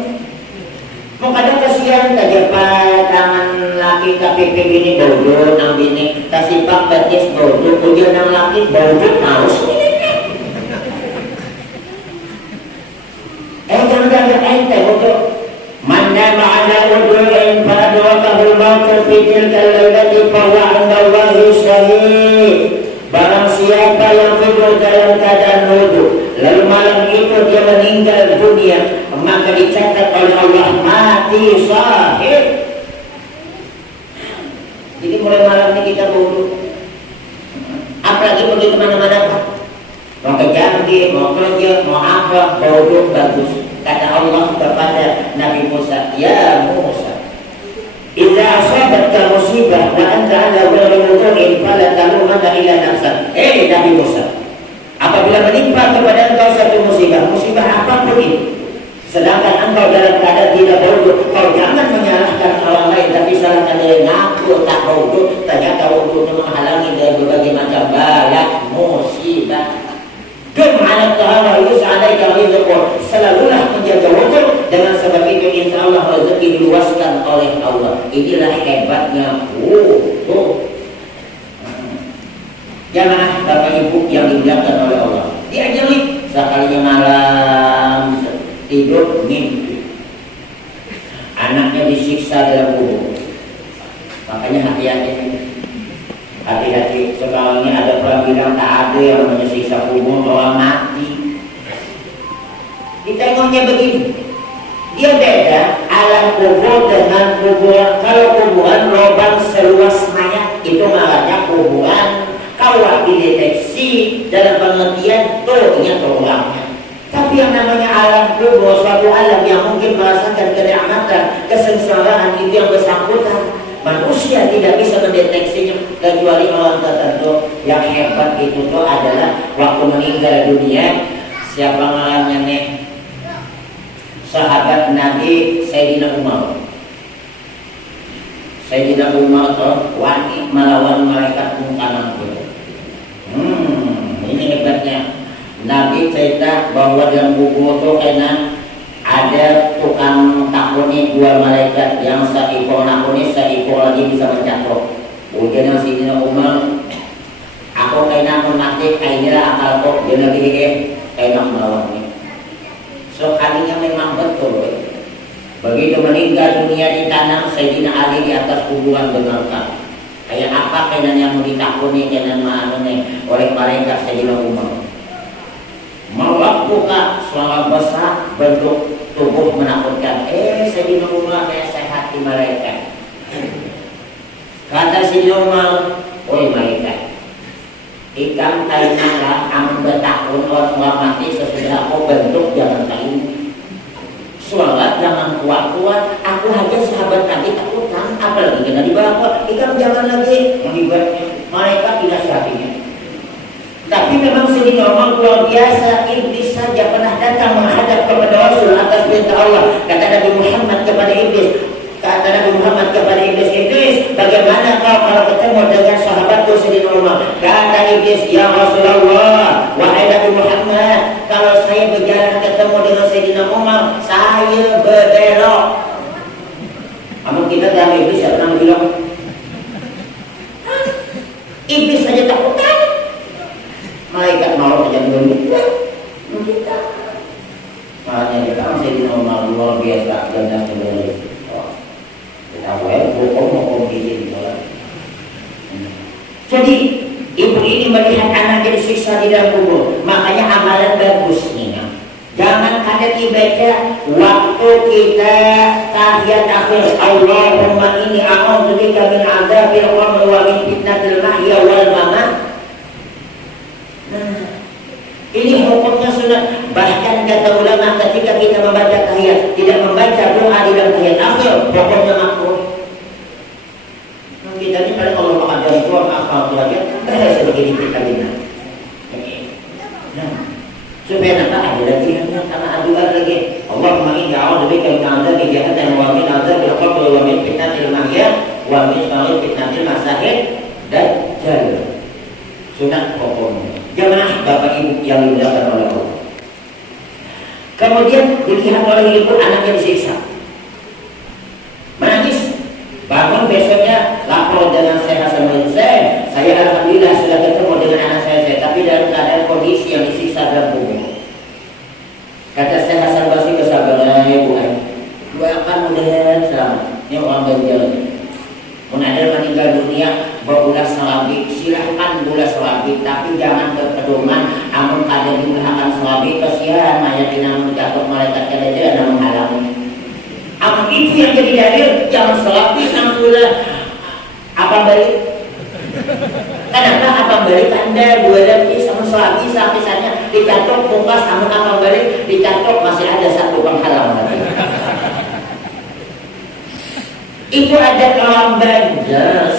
Mau kadang kasihan saja Pak, tangan laki KPP gini wudu nang bini, kasih pak betis wudu, ujian nang laki wudu harus. Jangan ente wudu. Mana ma'ala wudu'in fa'adwakahul mautu fi tilkal lailati fahuwa 'inda Allahi syahid. Barang siapa yang tidur dalam keadaan wudu, lalu malam itu dia meninggal dunia, maka dicatat oleh Allah mati syahid. Jadi mulai malam ini kita wudu. Apalagi pergi kemana-mana Pak, mau ke Jambi, mau kerja, mau apa, wudu bagus. Kata Allah kepada Nabi Musa, ya Musa, idza asabatka musibah wa anta ala ghairi wudu'in fala talumanna ila nafsak. Nabi Musa, apabila menimpa kepada engkau satu musibah, musibah apapun itu, Sedangkan engkau dalam keadaan tidak berwudu, kau jangan menyalahkan orang lain, tapi salahkan diri. Ngaku tak berwudu, ternyata wudu itu menghalangi dari berbagai macam bala musibah. Kemana taala yus'alaika rizqu, selalulah menjaga wudu. Dengan sebab itu insya Allah rezeki diluaskan oleh Allah. Inilah hebatnya wudu. Jamaah Bapak Ibu yang dimuliakan oleh Allah, diajari sekalinya malam tidur mimpi anaknya disiksa dalam kubur. Makanya hati-hati sekarang ini ada orang bilang tak ada yang namanya siksa kubur, orang mati. Ditengoknya begini, dia beda alam kubur dengan kuburan. Kalau kuburan lubang seluas mayat, itu namanya kuburan. Kawat dideteksi dalam pengertian turunnya orangnya. Tapi yang namanya alam kubur, suatu alam yang mungkin merasakan kenikmatan, kesengsaraan, itu yang bersangkutan. Manusia tidak bisa mendeteksinya kecuali orang tertentu. Yang hebat itu tuh adalah waktu meninggal dunia, siapa ngalamnya nih? Sahabat Nabi Sayyidina Umar. Sayyidina Umar tuh wani melawan malaikat mungkanan. Ini hebatnya. Nabi cerita bahwa dalam buku itu kena ada tukang takuni dua malaikat yang seekor nakuni, seekor lagi bisa mencakup. Kemudian yang Sayyidina Umar, aku kena memakai inilah akal kok dia lagi kena melawannya. So kalinya memang betul. Begitu meninggal dunia ditanam Sayyidina Ali di atas kuburan benarkah? Kayak apa kainan yang mau ditakuni kainan oleh malaikat Sayyidina Umar. Melakukan suara besar bentuk tubuh menakutkan. Sayyidina Umar kayak sehat di malaikat. Kata Sayyidina Umar, oi malaikat, ikan tainanlah amun bertahun orang mati sesudah aku bentuk jangan tain. Sholat jangan kuat-kuat. Aku hanya sahabat Nabi takutan, apalagi kena dibawa. Ikan jangan lagi mengibatnya. Malaikat tidak sapinya. Tapi memang Sayyidina Umar luar biasa. Iblis saja pernah datang menghadap kepada Rasul atas perintah Allah. Kata Nabi Muhammad kepada Iblis, Iblis, bagaimana kau kalau ketemu dengan sahabatku Sayyidina Umar? Kata Iblis, ya Rasulullah, wahai Nabi Muhammad, kalau saya berjalan ketemu dengan Sayyidina Umar, saya berbelok. Namun kita dalam Iblis siapa yang bilang? Iblis saja takutan. Malaikat malu aja kita. Makanya kita Sayyidina Umar luar biasa dan sebagainya. Jadi ibu ini melihat anaknya disiksa di dalam kubur, makanya amalan bagusnya jangan kaget ibadah waktu kita tahiyat akhir, Allahumma inni a'udzubika min adzabil qabr wa min fitnatil mahya wal mamat. Ini hukumnya sunat. Bahkan kata ulama ketika kita membaca tahiyat tidak membaca doa di dalam tahiyat akhir, hukumnya makruh. Kita ini kalau Allah makan dari Tuhan akal Tuhan sebegini kita bina. Supaya nampak ada lagi karena aduan lagi. Allahumma inni a'udzubika min adzabi jahannam wa min adzabil qabr wa min fitnatil mahya wa min fitnatil masahid dajjal. Sunat hukumnya. Jamaah Bapak Ibu yang dimuliakan oleh Allah. Kemudian dilihat oleh ibu anaknya disiksa, menangis. Bangun besoknya lapor dengan saya Hasan saya alhamdulillah sudah ketemu dengan anak saya, tapi dalam keadaan kondisi yang disiksa dalam kubur. Kata saya Hasan Basri kesabaran ibu, doakan mudah-mudahan selamat. Ini orang berjalan. Menadal meninggal dunia berulas selabik, silahkan bulas selabik, tapi jangan berpedoman amun ada dimulakan selabik kesian mayat namun jatuh malaikat kerja namun halangi. Amun itu yang jadi dalil jangan selabik namun bulas apa balik? Kenapa apa balik Anda dua lagi sama selabik sapisahnya dicatok bungkas amun apa balik dicatok masih ada satu penghalang lagi. Itu ada kelamban,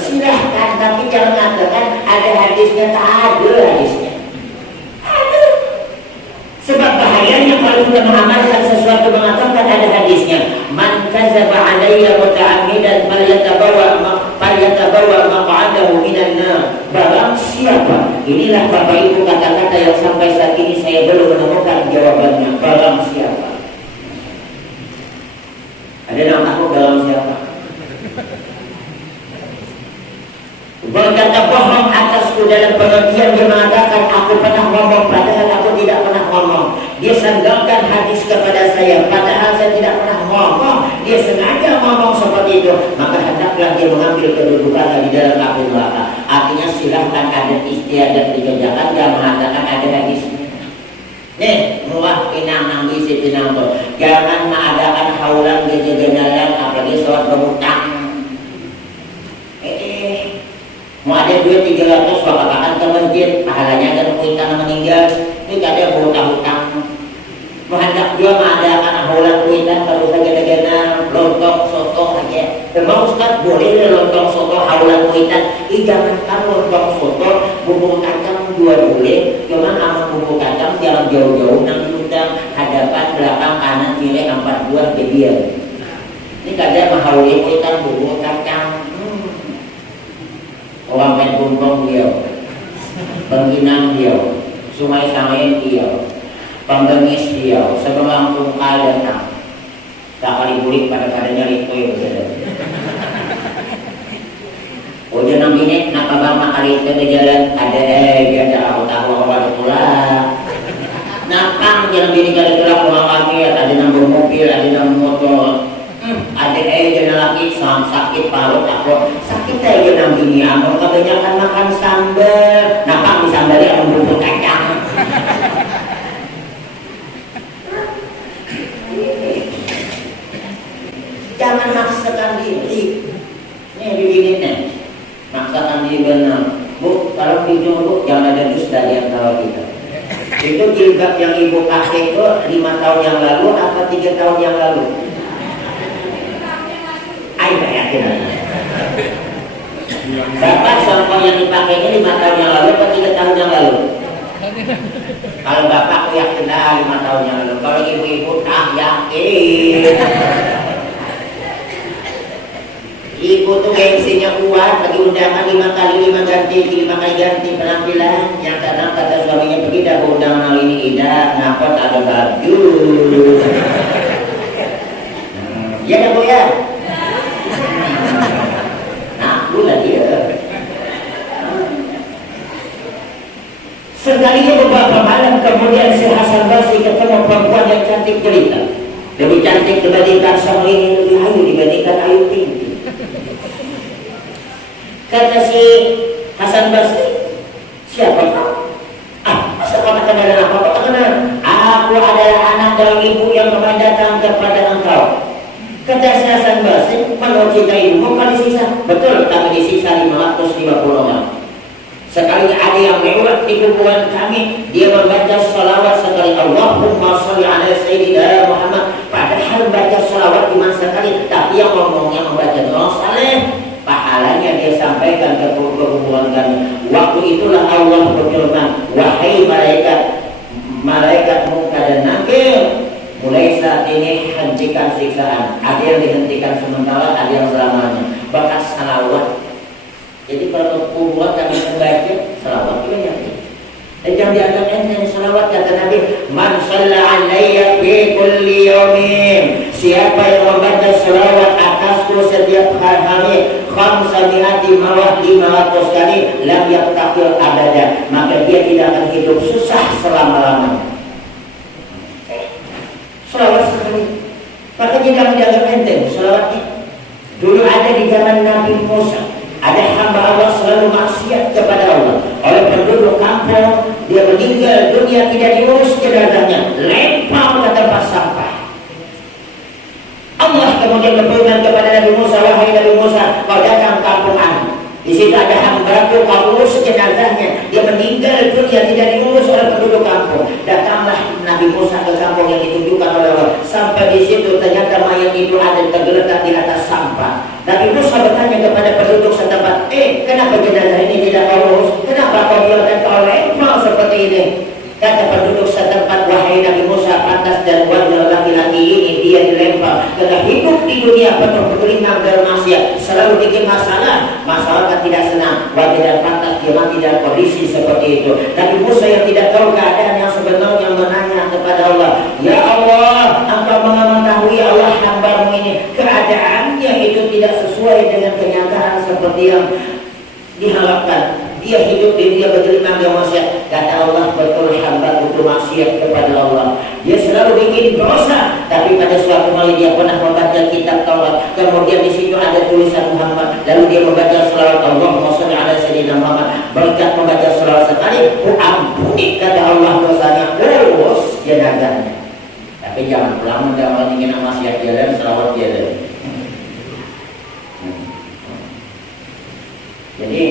silahkan, tapi jangan mengatakan ada hadisnya, tak ada hadisnya. Ada. Sebab bahayanya kalau kita mengamalkan sesuatu sesuatu mengatakan ada hadisnya, man kadzaba alayya muta'ammidan falyatabawa maq'adahu minan nar. Barang siapa, inilah Bapak Ibu kata-kata yang sampai saat ini saya belum menemukan jawabannya. Barang siapa? Ada yang takut barang siapa? Berkata bohong atasku dalam pengertian dia mengatakan aku pernah ngomong padahal aku tidak pernah ngomong. Dia sandarkan hadis kepada saya padahal saya tidak pernah ngomong. Dia sengaja ngomong seperti itu, maka hendaklah dia mengambil kedudukannya di dalam api neraka. Artinya silahkan ada istiadat dikerjakan, dia mengatakan ada hadisnya. Nih, muah pinang nang bisi pinang tuh. Jangan mengadakan haulan gejegenalan apalagi sholat berhutang. Mau ada duit 300 wakakan ke masjid, pahalanya ada kita meninggal, ini ada hutang-hutang. Mau hendak juga mengadakan haulan kuitan kalau saja degana lontong soto aja. Memang Ustaz boleh lontong soto haulan kuitan, jangankan lontong soto bumbu kacang juga boleh. Cuma aman bumbu kacang jangan jauh-jauh nang diundang hadapan belakang kanan kiri 4 buah bebian. Ini kadang haulan kuitan bumbu kacang. Orang main kumpong dia, pengginang dia, sungai samain dia, pembengis dia, sebelum tungkal datang, tak kali bulik pada-padanya itu ya. Oh jangan ini, kenapa bang kali itu di jalan ada dia ada tahu apa pula. Nakang jangan bini kali gelap orang lagi, ada nambah mobil, ada nambah motor. Ada jangan lagi sakit parut aku sakit jangan bini amor kebanyakan makan sambal napang di sambal yang bumbu kacang. Jangan maksakan diri ini begini nih, maksakan diri benar Bu. Kalau video Bu jangan ada dusta di antara kita. Itu jilbab yang ibu pakai itu 5 tahun yang lalu atau 3 tahun yang lalu? Ayo yakin. Bapak sampo yang dipakai ini 5 tahun yang lalu atau 3 tahun yang lalu? Kalau bapak aku yakin dah 5 tahun yang lalu. Kalau ibu-ibu tak yakin. Ibu tuh gengsinya kuat, bagi undangan 5 kali 5 ganti penampilan. Yang kadang kata suaminya pergi dah undangan hal ini tidak, ngapot ada baju. Ya kan Bu ya? Nah, dia. Sekalinya beberapa malam kemudian si Hasan Basri ketemu perempuan yang cantik jelita. Lebih cantik dibandingkan Samrini, lebih ayu dibandingkan Ayu Ting. Kata si Hasan Basri, siapa kau? Masa kau tak kenal apa? Kau tak kenal? Aku adalah anak dari ibu yang pernah datang kepada engkau. Kata si Hasan Basri, kalau cintaimu kau disisa. Betul, kami disisa 550 orang. Sekali ada yang lewat di kuburan kami, dia membaca salawat sekali, Allahumma sholli ala Sayyidina Muhammad. Padahal baca salawat cuma sekali, tapi yang ngomongnya membaca doa saleh. Pahalanya dia sampaikan ke kuburan kami. Waktu itulah Allah berfirman, wahai malaikat muka dan nakir, mulai saat ini hentikan siksaan. Ada yang dihentikan sementara, ada yang selamanya. Bekas salawat. Jadi kalau kuburan kami membaca salawat itu yakin. Jangan dianggap enteng salawat. Kata Nabi, man shalla alayya fi kulli yawmin, siapa yang membaca salawat atasku setiap hari 500 marah 500 kali, lam yaqtaqil abada, maka dia tidak akan hidup susah selama-lamanya. Salawat sekali. Maka jangan dianggap enteng salawatnya. Dulu ada di zaman Nabi Musa, ada hamba Allah selalu maksiat kepada Allah. Oleh penduduk kampung, dia meninggal dunia tidak diurus jenazahnya, lempar ke tempat sampah. Allah kemudian berfirman kepada Nabi Musa, wahai Nabi Musa, kau datang kampung Anu. Di situ ada hamba tu, kau urus jenazahnya. Dia meninggal dunia tidak diurus oleh penduduk kampung. Datanglah Nabi Musa ke kampung yang ditunjukkan oleh Allah. Sampai di situ ternyata mayat itu ada tergeletak di atas sampah. Nabi Musa bertanya kepada penduduk setempat, kenapa jenazah ini tidak kau urus? Kenapa kau biarkan kau lempar seperti ini? Kata penduduk setempat, wahai Nabi Musa, pantas dan wajar laki-laki Karena hidup di dunia penuh kegelimangan dan maksiat, selalu bikin masalah. Masyarakat tidak senang, wajar dan pantas dia mati dalam kondisi seperti itu. Nabi Musa yang tidak tahu keadaan yang sebenarnya menanya kepada Allah, ya Allah, Engkau mengetahui Allah hamba-Mu ini keadaannya itu tidak sesuai dengan kenyataan seperti yang diharapkan. Dia hidup di dunia bergelimang dan maksiat. Kata Allah, betul hamba itu maksiat kepada Allah. Dia selalu bikin dosa, tapi pada suatu kali dia pernah membaca kitab Taurat. Kemudian di situ ada tulisan Muhammad. Lalu dia membaca selawat Allahumma shalli ala sayyidina Muhammad. Berkat membaca selawat sekali, ampuni kata Allah dosanya, terus jenazahnya. Tapi jangan pulang mendapat ingin maksiat jalan, selawat jalan. Jadi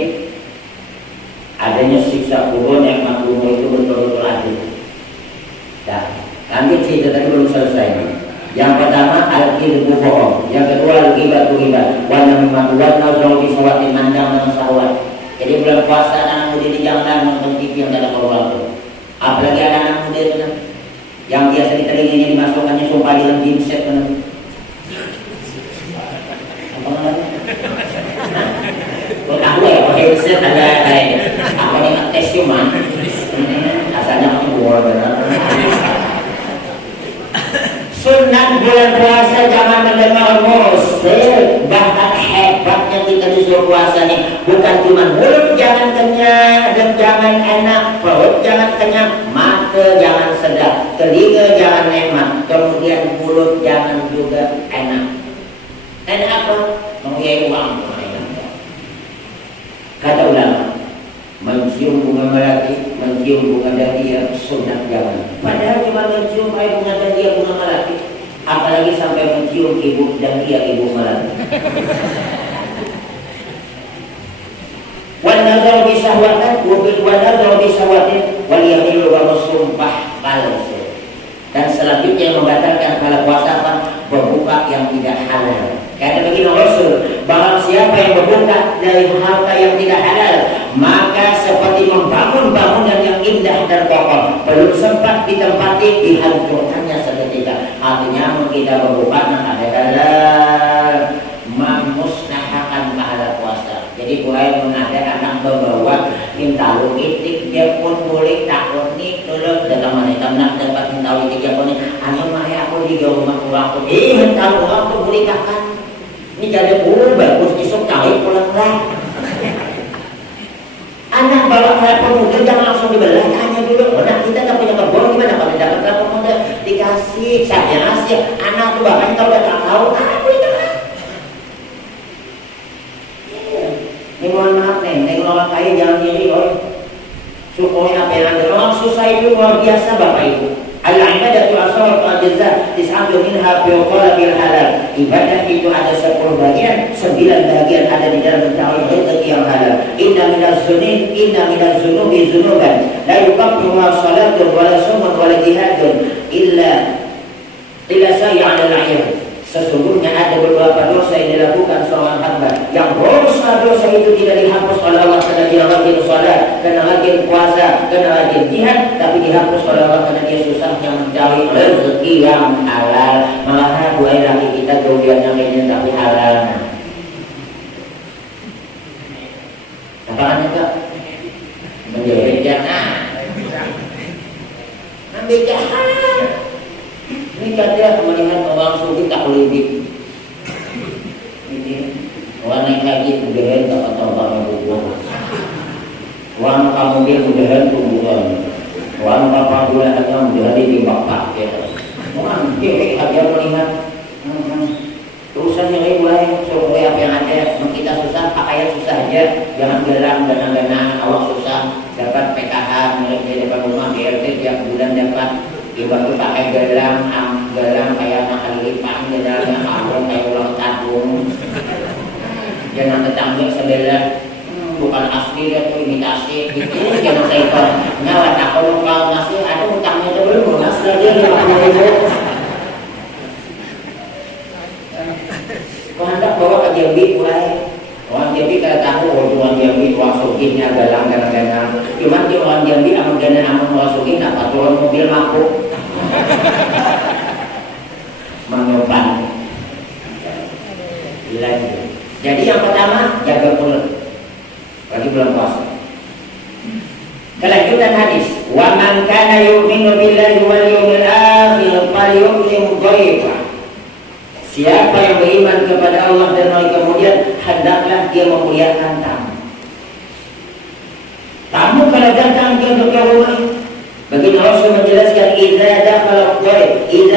adanya siksa kubur yang makhluk itu betul-betul adil. Nah, lanjut cerita tadi belum selesai. Yang pertama al-kidbu bohong, yang kedua al-ghibah ghibah, wa namimatu wa nazau bi sawatin mandang dengan sahwat. Jadi bulan puasa anak muda di jangan nonton TV yang ada program. Apalagi anak muda itu yang biasa di telinganya dimasukkannya sumpah di dalam gimset kan. Apa namanya? Kau tahu ya, pakai headset ada kayak apa nih tes cuma asalnya aku buat benar. Sunat bulan puasa jangan mendengar musik. Bahkan hebatnya kita disuruh puasa nih, bukan cuma mulut jangan kenyang dan jangan enak, perut jangan kenyang, mata jangan sedap, telinga jangan enak, kemudian mulut jangan juga enak. Enak apa? Mengiai uang. Kata ulama, mencium bunga melati, mencium bunga dahlia, sunat jangan. Padahal cuma mencium air bunga dahlia, bunga melati, apalagi sampai mencium ibu dahlia, ibu melati. Wanazal bisahwatan, wanazal bisahwatin, waliyahil wa sumpah palsu. Dan selanjutnya yang membatalkan pada puasa apa? Berbuka yang tidak halal. Karena begini Rasul, barang siapa yang berbuka dari harta yang tidak halal, maka seperti membangun bangunan yang indah dan kokoh, belum sempat ditempati dihancurkannya seketika. Artinya kita berbuka ada halal, memusnahkan pahala puasa. Jadi bukan mengada anak berbawa minta lu itik dia pun boleh takut nih dulu dalam mereka nak dapat minta itik dia pun anak maya aku di rumah aku hendak orang tu boleh kakan. Ini jadi bagus esok tahu pulang lah. Anak bawa telepon muda jangan langsung dibelah, tanya dulu. Mana kita tak punya kebun gimana kalau dapat telepon muda dikasih, saya ngasih. Anak tu bahkan kalau tak tahu, aku itu lah. Ini mohon maaf nih, orang kaya jangan diri supaya apa yang ada. Orang susah itu luar biasa bapak ibu. Al-ibadatu asharatu ajza, tis'atu minha fi talabil halal. Ibadah itu ada 10 bagian, 9 bagian ada di dalam mencari rezeki yang halal. Inna minaz zunubi zunuban la yukaffiruha salatun wa la sumun wa la jihadun illa sayya 'ala al-'ayyan. Sesungguhnya ada beberapa dosa yang dilakukan seorang hamba yang dosa itu tidak dihapus oleh Allah karena dia rajin salat, karena rajin puasa, karena rajin jihad, tapi dihapus oleh Allah karena dia susahnya mencari rezeki yang halal. Malah buai lagi kita doliannya ini tapi halal. Apaan itu? Menjadi jangan ambil halal. Ini katanya melihat orang suci tak boleh lebih. Ini orang naik haji mudahan tak kata orang berbuah. Orang kamu dia mudahan tumbuhan. Orang bapak gula hanya mudahan ditimbak pakai. Orang dia hanya melihat urusan yang lain boleh suruh apa yang ada. Kita susah pakaian susah aja. Jangan gelang dana awak susah dapat PKH milik dia dapat rumah BLT tiap bulan dapat. Ibu tu pakai gelang kayak anak lipat, gelang yang awal kayak ulang tahun. Jangan tetangga sebelah bukan asli dia tu imitasi. Itu jangan sekor. Nyawa tak kalau masih ada utangnya tu belum lunas lagi 50.000. Kau hendak bawa ke Jambi mulai. Orang Jambi kalau tahu orang Jambi orang sugihnya galang. Cuma di orang Jambi aman orang sugih dapat turun mobil mampu. Menyopan dilanjut. Jadi yang pertama jaga mulut bagi bulan puasa. Kelanjutan hadis, wa man kana yu'minu billahi wal yawmil akhir falyukrim dhaifa. Siapa yang beriman kepada Allah dan hari kemudian, hendaklah dia memuliakan tamu. Tamu kalau datang ke rumah, baginda Rasul menjelaskan, idza dakhala dhaifun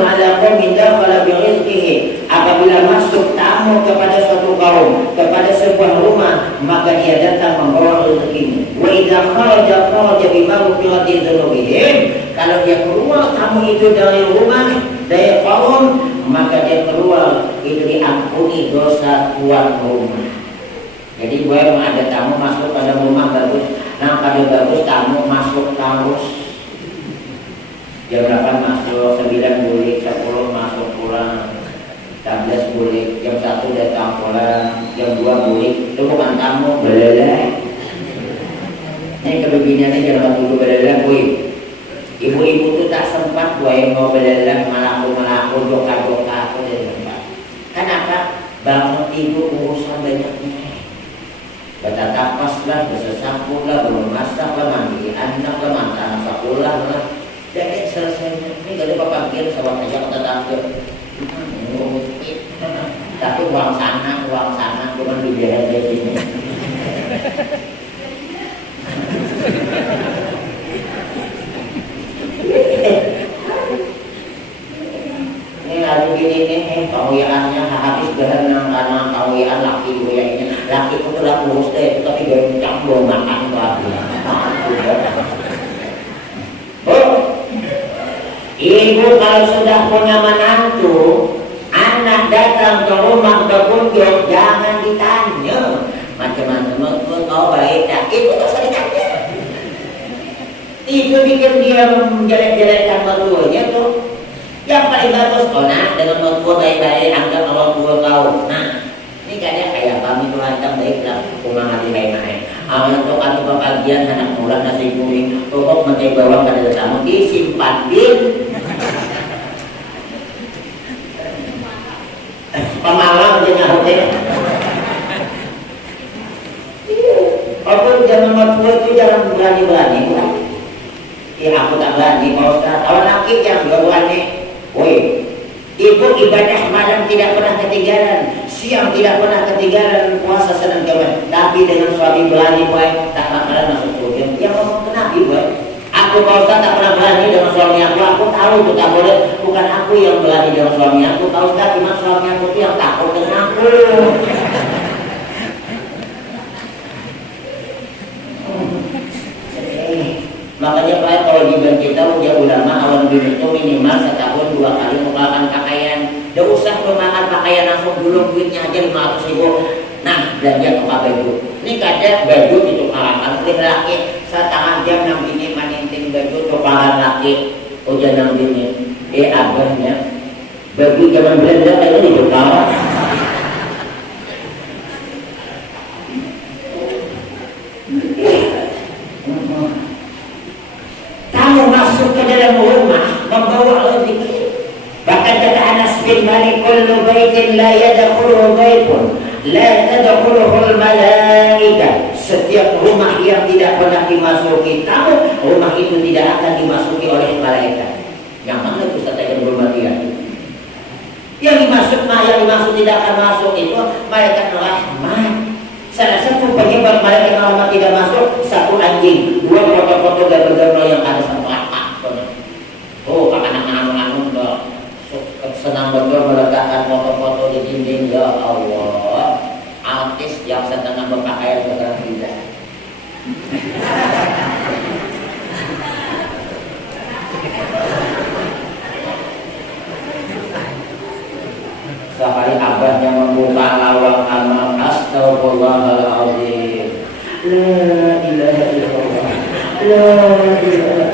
ala qaumin dakhala bi rizqihi. Apabila masuk tamu kepada suatu kaum, kepada sebuah rumah, maka dia datang membawa rezekinya. Wa idza kharaja bima ghufirati dzunubihim. Kalau dia keluar tamu itu dari rumah, dari kaum, maka dia keluar itu diampuni dosa tuan rumah. Jadi gue ada tamu masuk pada rumah bagus, nah pada bagus tamu masuk terus. Jam 8 masuk, 9 boleh, 10 masuk pulang, 11 boleh, jam 1 datang pulang, jam 2 boleh. Itu bukan tamu, beleleh. Ini kelebihannya jangan dulu beleleh, gue. Ibu-ibu itu tak sempat gue mau beleleh, melaku, doka-doka aku dari tempat. Kenapa? Bangun tidur urusan banyaknya. Baca tapas lah, bersesapu lah, belum masak lah, mandi anak lah, mantan sekolah lah. Jadi selesainya. Ini gak ada papagian sama aja kata takdir. Tapi uang sana, cuma dibiayai dari sini. Ini lalu gini nih, kawiannya habis berenang karena kawian laki gue yang ini. Laki itu telah urus deh, tapi gue campur makan lagi. Ibu kalau sudah punya menantu, anak datang ke rumah berkunjung, jangan ditanya macam-macam, kau baik tak? Itu tak usah ditanya. Itu bikin dia menjelek-jelekkan mertuanya tuh. Yang paling bagus, kau nak dengan mertua baik-baik, anggap orang tua kau. Nah, ini kadang kayak kami tuh hantam baiklah, rumah hati main-main. Amal untuk kami bagian anak murah nasi kuning, pokok mentai bawang pada tamu disimpan bin. Pemalang dia nyahutin. Apa jangan mertua itu jangan berani-berani, bukan? Ya aku tak berani, Pak Ustaz. Awal laki yang berani. Woi, ibu ibadah malam tidak pernah ketinggalan, siang tidak pernah ketinggalan, puasa Senin Kamis. Tapi dengan suami berani, boy, tak bakalan masuk surga. Yang ngomong kenapa, boy? Aku Pak Ustaz tak pernah berani dengan suami aku tahu itu tak boleh. Bukan aku yang berani dengan suami aku, Pak Ustaz, cuma suami aku itu yang takut dengan aku. Makanya Pak, kalau di kita ujian ulama awal dunia itu minimal setahun 2 kali mengeluarkan pakaian. Tidak usah memakan pakaian langsung dulu, duitnya aja 500.000. Nah, belanja ke baju. Ini kadang baju itu kalangan oleh laki. Setengah jam nang ini maninting baju tukaran laki. Ujian nang ini. Abahnya baju zaman Belanda itu ditukar. Kamu masuk ke dalam rumah membawa rezeki. Bahkan kata Anas bin Malik, kullu baitin la yadkhuluhu dhaifun la tadkhuluhu al-malaikah. Setiap rumah yang tidak pernah dimasuki tamu, rumah itu tidak akan dimasuki oleh malaikat. Yang mana Ustaz yang berumah dia? Yang dimaksud tidak akan masuk itu malaikat rahmat. Salah satu penyebab malaikat rahmat tidak masuk, satu anjing, 2 foto-foto gambar-gambar yang ada satu apa. Oh, anak-anak senang betul meletakkan foto-foto di dinding. Ya Allah, artis yang setengah berpakaian dengan tidak. Sekali abahnya membuka lawang amal, astagfirullahaladzim, la ilaha illallah, la ilaha illallah.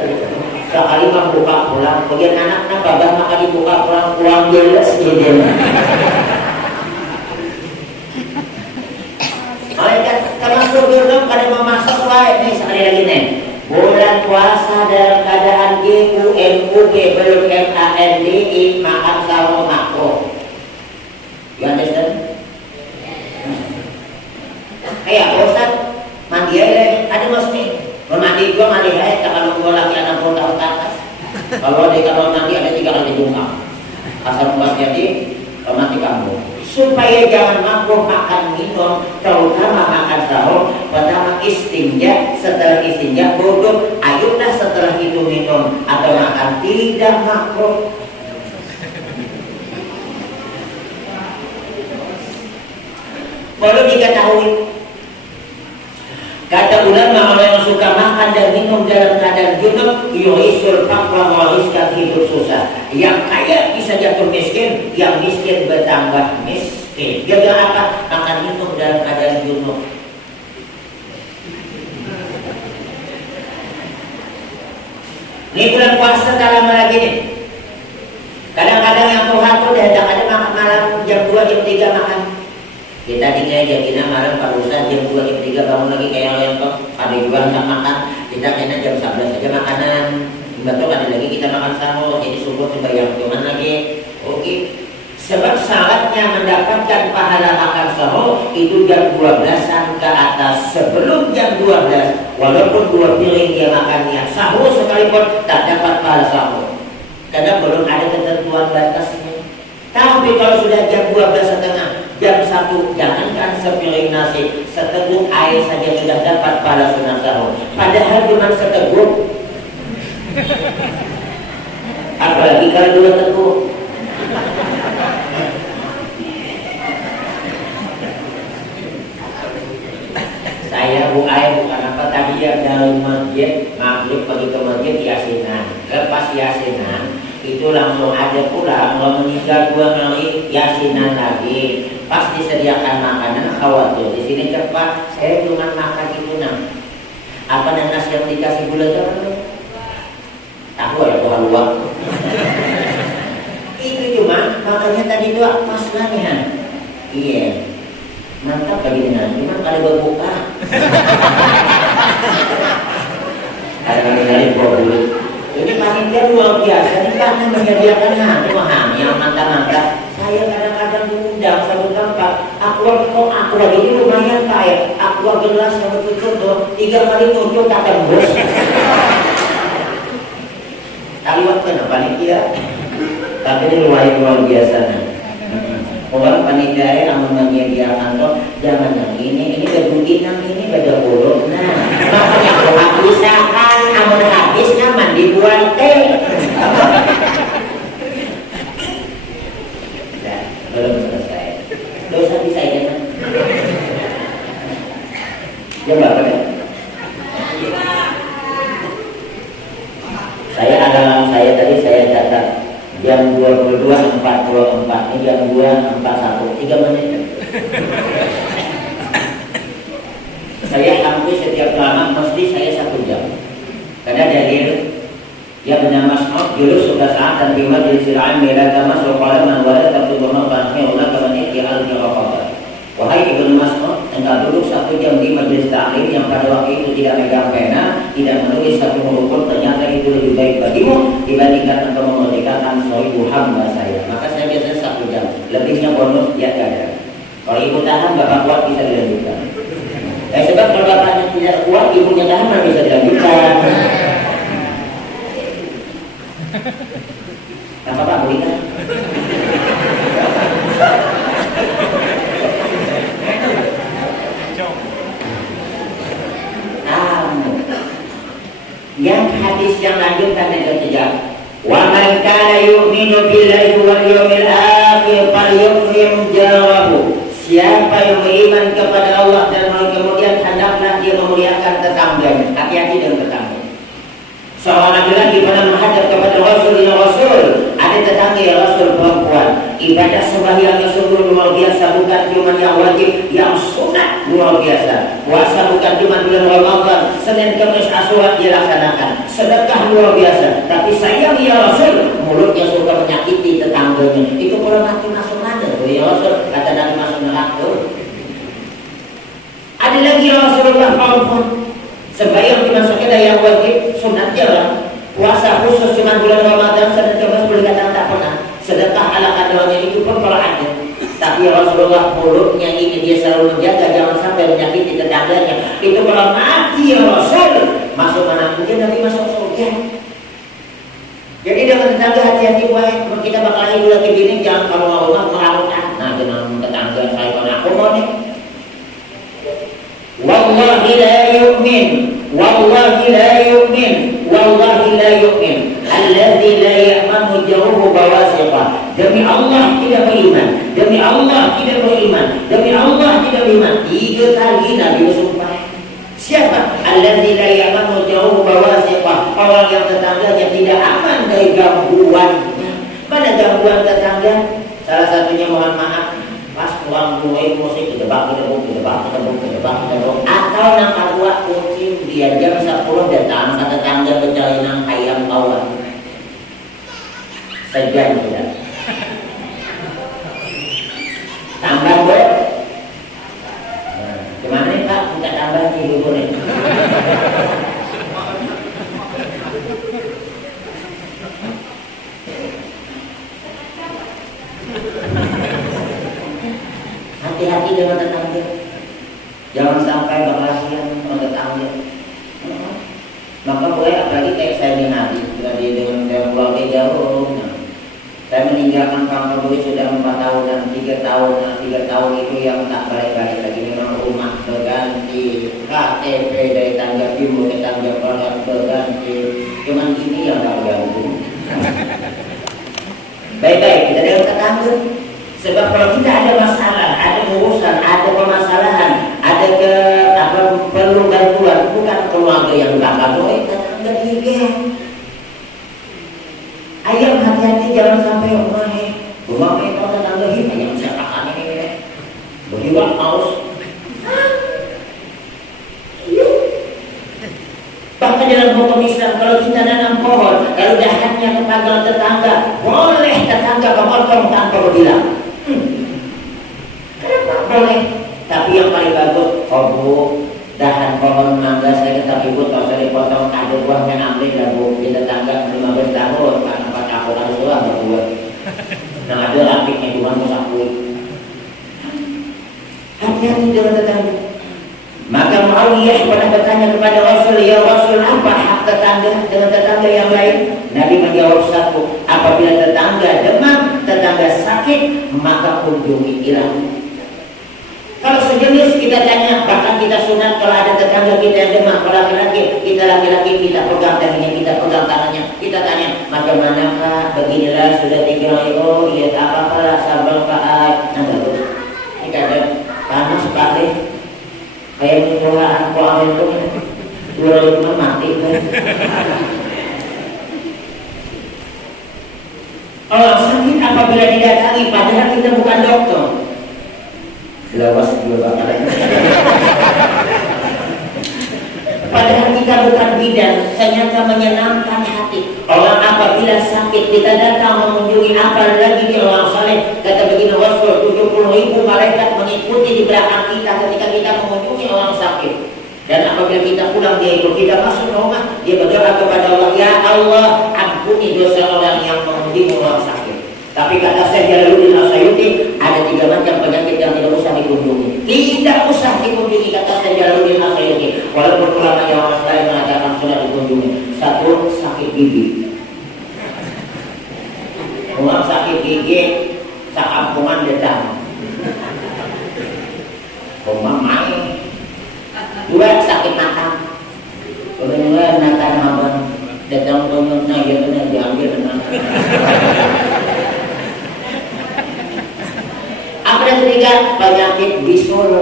Sekali membuka pulang, kemudian anaknya babah maka dibuka pulang jelas gitu. Malaikat termasuk dulu pada memasak ini sekali lagi nih. Bulan puasa dalam keadaan GUMUG belum MANDI makan sahur makruh. ya Ustaz, mandi aja ada mesti. Mandi gua mandi aja kalau gua laki 60 tahun ke atas. Kalau di kamar mandi ada 3 kali dungkang. Asal buat jadi mati kamu. Supaya jangan mabuk makan minum, terutama makan sahur. Pertama istinja, setelah istinja wudhu, ayolah setelah itu minum atau makan, tidak makruh. Perlu diketahui, kata ulama, orang yang suka makan dan minum dalam keadaan junub yuhisul faqra wa rizqan, hidup susah. Yang kaya bisa jatuh miskin, yang miskin bertambah miskin. Dia apa? Makan minum dalam keadaan junub. Ini bulan puasa dalam lagi nih. Kadang-kadang yang Tuhan tuh ada makan malam jam 2 jam 3 makan. Kita tinggal jadinya malam Pak Ustaz jam 2 jam 3 bangun lagi kayak yang kok ada juga nggak makan. Kita kayaknya jam 11 saja makanan. Betul ada lagi kita makan sahur, jadi subuh sembahyang cuman lagi. Oke. Sebab syaratnya mendapatkan pahala makan sahur itu jam 12-an ke atas. Sebelum jam 12 walaupun 2 piring dia makannya sahur sekalipun tak dapat pahala sahur. Karena belum ada ketentuan batasnya. Tapi kalau sudah jam 12:30, jam 1, jangankan sepiring nasi, seteguk air saja sudah dapat pahala sunat sahur. Padahal cuma seteguk. Apalagi kalau 2 teguk. Saya bukan apa tadi ya dari masjid, maghrib pergi ke masjid yasinan. Lepas yasinan itu langsung ada pulang, mau meninggal 2 kali yasinan lagi. Pas disediakan makanan khawatir di sini cepat, saya cuma makan itu apa dan nasi yang dikasih gula jangan tahu ya Tuhan luar. Itu cuma makanya tadi doa masalahnya. Iya. Mantap lagi dengan cuma kalau berbuka. Kadang-kadang boleh. Ini panitia luar biasa, ini karena menyediakan yang mantap-mantap. Saya kadang-kadang diundang satu tempat, aku lagi ini lumayan Pak ya, aku gelas yang betul-betul 3 kali muncul tak tembus. Kaliwat kenapa panitia? Tapi ini luar biasa nih. Orang panitia yang menyediakan tuh jangan yang ini berbunyi ini beda bodoh. Nah, makanya kalau misalkan amun habis nyaman dibuat teh. Nah, belum selesai. Dosa bisa ya kan? Coba apa? Saya tadi saya catat jam 22.44 ini jam 2.41 3 menit. Saya hampir setiap lama mesti saya 1 jam. Karena dalil yang bernama Mas'ud julus sudah saat dan bima di siraan mereka masuk pada manwala tapi bono pasnya ulah kemenit di al-Qur'an. Wahai Ibnu Mas'ud, engkau duduk 1 jam di majelis taklim yang pada waktu itu tidak megang pena, tidak menulis satu huruf, ternyata itu lebih baik bagimu dibandingkan engkau mengerjakan sohibu hamba saya. Maka saya biasanya 1 jam, lebihnya bonus ya ada. Kalau ibu tahan, bapak kuat bisa dilanjutkan. Sebab kalau bapaknya tidak kuat, ibunya tahan bisa dilanjutkan. Apa Pak Berita? Yang hadis yang lanjutan yang ketiga, wa man kana yu'minu billahi wal yawmil akhir falyukrim jarahu. Siapa yang beriman kepada Allah dan kemudian hendaklah dia memuliakan tetangganya. Hati-hati dengan tetangga. Seorang laki-laki pernah menghadap kepada Rasul. Ada tetangga ya Rasul perempuan. Ibadah sembahyangnya sungguh luar biasa, bukan cuma yang wajib, yang sunat luar biasa. Puasa bukan cuma bulan Ramadan, Senin Kamis Asyura dia laksanakan. Sedekah luar biasa. Tapi sayang ya Rasul, mulutnya suka menyakiti tetangganya. Itu kalau mati masuk mana? Ya Rasul, kata Nabi masuk neraka. Ada lagi ya Rasulullah perempuan. Sembahyang cuma sekedar yang wajib, sunat jalan. Puasa khusus cuma bulan Ramadan, Senin Kamis boleh kata tak pernah. Sedekah ala kadarnya itu pun kalau ada. Tapi Rasulullah Allah mulutnya ini dia selalu menjaga jangan sampai menyakiti tetangganya. Itu kalau mati ya Rasul, masuk mana mungkin nanti masuk surga. Jadi dengan tetangga hati-hati baik. Kita bakal hidup lagi gini, jangan kalau mau rumah melakukan. Nah dengan tetangga saya kalau aku mau nih. Wallahi la yu'min, wallahi la yu'min, wallahi la yu'min. Alladzi la ya'manu jawruhu bawasiqah. Demi Allah tidak beriman, demi Allah tidak beriman, demi Allah tidak beriman. 3 kali Nabi bersumpah. Siapa? Alladzi la ya'manu jawruhu bawasiqah. Orang yang tetangganya tidak aman dari gangguannya. Mana gangguan tetangga? Salah satunya mohon maaf, pas pulang mulai musik kedebak, atau nang kadua kucing dia jam 10 datang ke tetangga mencari nang ayam kawan. Sejan sudah. Tambah bro. Nah, gimana nih Pak? Minta tambah nih dulu nih. Hati-hati dengan tetangga. Jangan sampai berkasihan dengan tetangga. Maka boleh apalagi kayak saya ini nanti dengan keluarga jauh. Saya meninggalkan kampung ini sudah 4 tahunan, 3 tahunan, 3 tahun itu yang tak balik-balik lagi. Memang rumah berganti, KTP dari tangga timur ke tangga barat berganti. Cuman ini yang tak bergantung. Baik-baik, kita dengan tetangga. Sebab kalau kita ada masalah, ada urusan, ada permasalahan, ada perlu bantuan, bukan keluarga yang bakal boleh tetangga juga. Ayam hati-hati jangan sampai rumah itu tetangga hidup yang siapkan ini, berhiwak paus. Bahkan dalam hukum Islam kalau kita nanam pohon, lalu dahannya kepada tetangga, boleh tetangga memotong tanpa berbilang. Kenapa boleh? Tapi yang paling bagus, Bu, dahan pohon mangga saya tetap ibu kalau saya dipotong ada buahnya ambil dan Bu di tetangga 15 tahun karena pas aku harus doang berdua. Nah ada lapiknya cuma mau akui. Hati-hati dengan tetangga. Maka Muawiyah pernah bertanya kepada Rasul, ya Rasul apa hak tetangga dengan tetangga yang lain? Nabi menjawab 1, apabila tetangga demam, tetangga sakit, maka kunjungi hilang. Kalau sejenis kita tanya, bahkan kita sunat kalau ada tetangga kita yang demam, kalau laki-laki kita pegang dahinya, kita pegang tangannya, kita tanya, bagaimanakah? Beginilah sudah 3 hari, oh iya tak apa-apa lah, sabar Pak. Nah bagus. Ini kadang panas sekali. Kayak menjualan kuah itu, 2 cuma mati kan. Orang sakit apabila didatangi, padahal kita bukan dokter. Lawas juga bakal. Padahal kita bukan bidan, ternyata menyenangkan hati. Orang apabila sakit, kita datang mengunjungi, apalagi di orang saleh. Kata begini Rasul, 70.000 malaikat mengikuti di belakang kita ketika kita mengunjungi orang sakit. Dan apabila kita pulang dia itu tidak masuk rumah, dia berdoa kepada Allah, ya Allah ampuni dosa orang yang mengunjungi orang sakit. Tapi kata Syekh Jalaluddin Al-Sayuti, ada 3 macam penyakit yang tidak usah dikunjungi. Tidak usah dikunjungi kata Syekh Jalaluddin Al-Sayuti. Walaupun ulama yang lain mengatakan sudah dikunjungi. 1, sakit gigi. Orang sakit gigi, sakampungan datang. Rumah main. 2, sakit mata. Kemudian natan abang datang pemenang ya benar diambil benar. Apa yang ketiga? Penyakit bisul.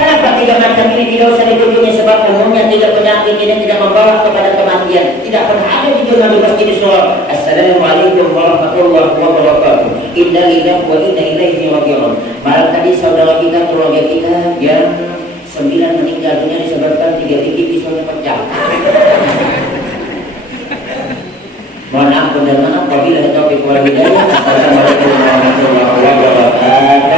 Kenapa 3 macam ini tidak usah dikunjungi? Sebab umumnya 3 penyakit ini tidak membawa kepada kematian. Tidak pernah ada di jurnal di masjid Islam. Assalamualaikum warahmatullahi wabarakatuh. Inna lillahi wa inna ilaihi raji'un. Malam tadi saudara kita, keluarga kita yang 9 meninggal dunia disebabkan 3 gigi pisaunya pecah. Mohon ampun dan maaf apabila taufiq wal hidayah. Assalamualaikum warahmatullahi wabarakatuh.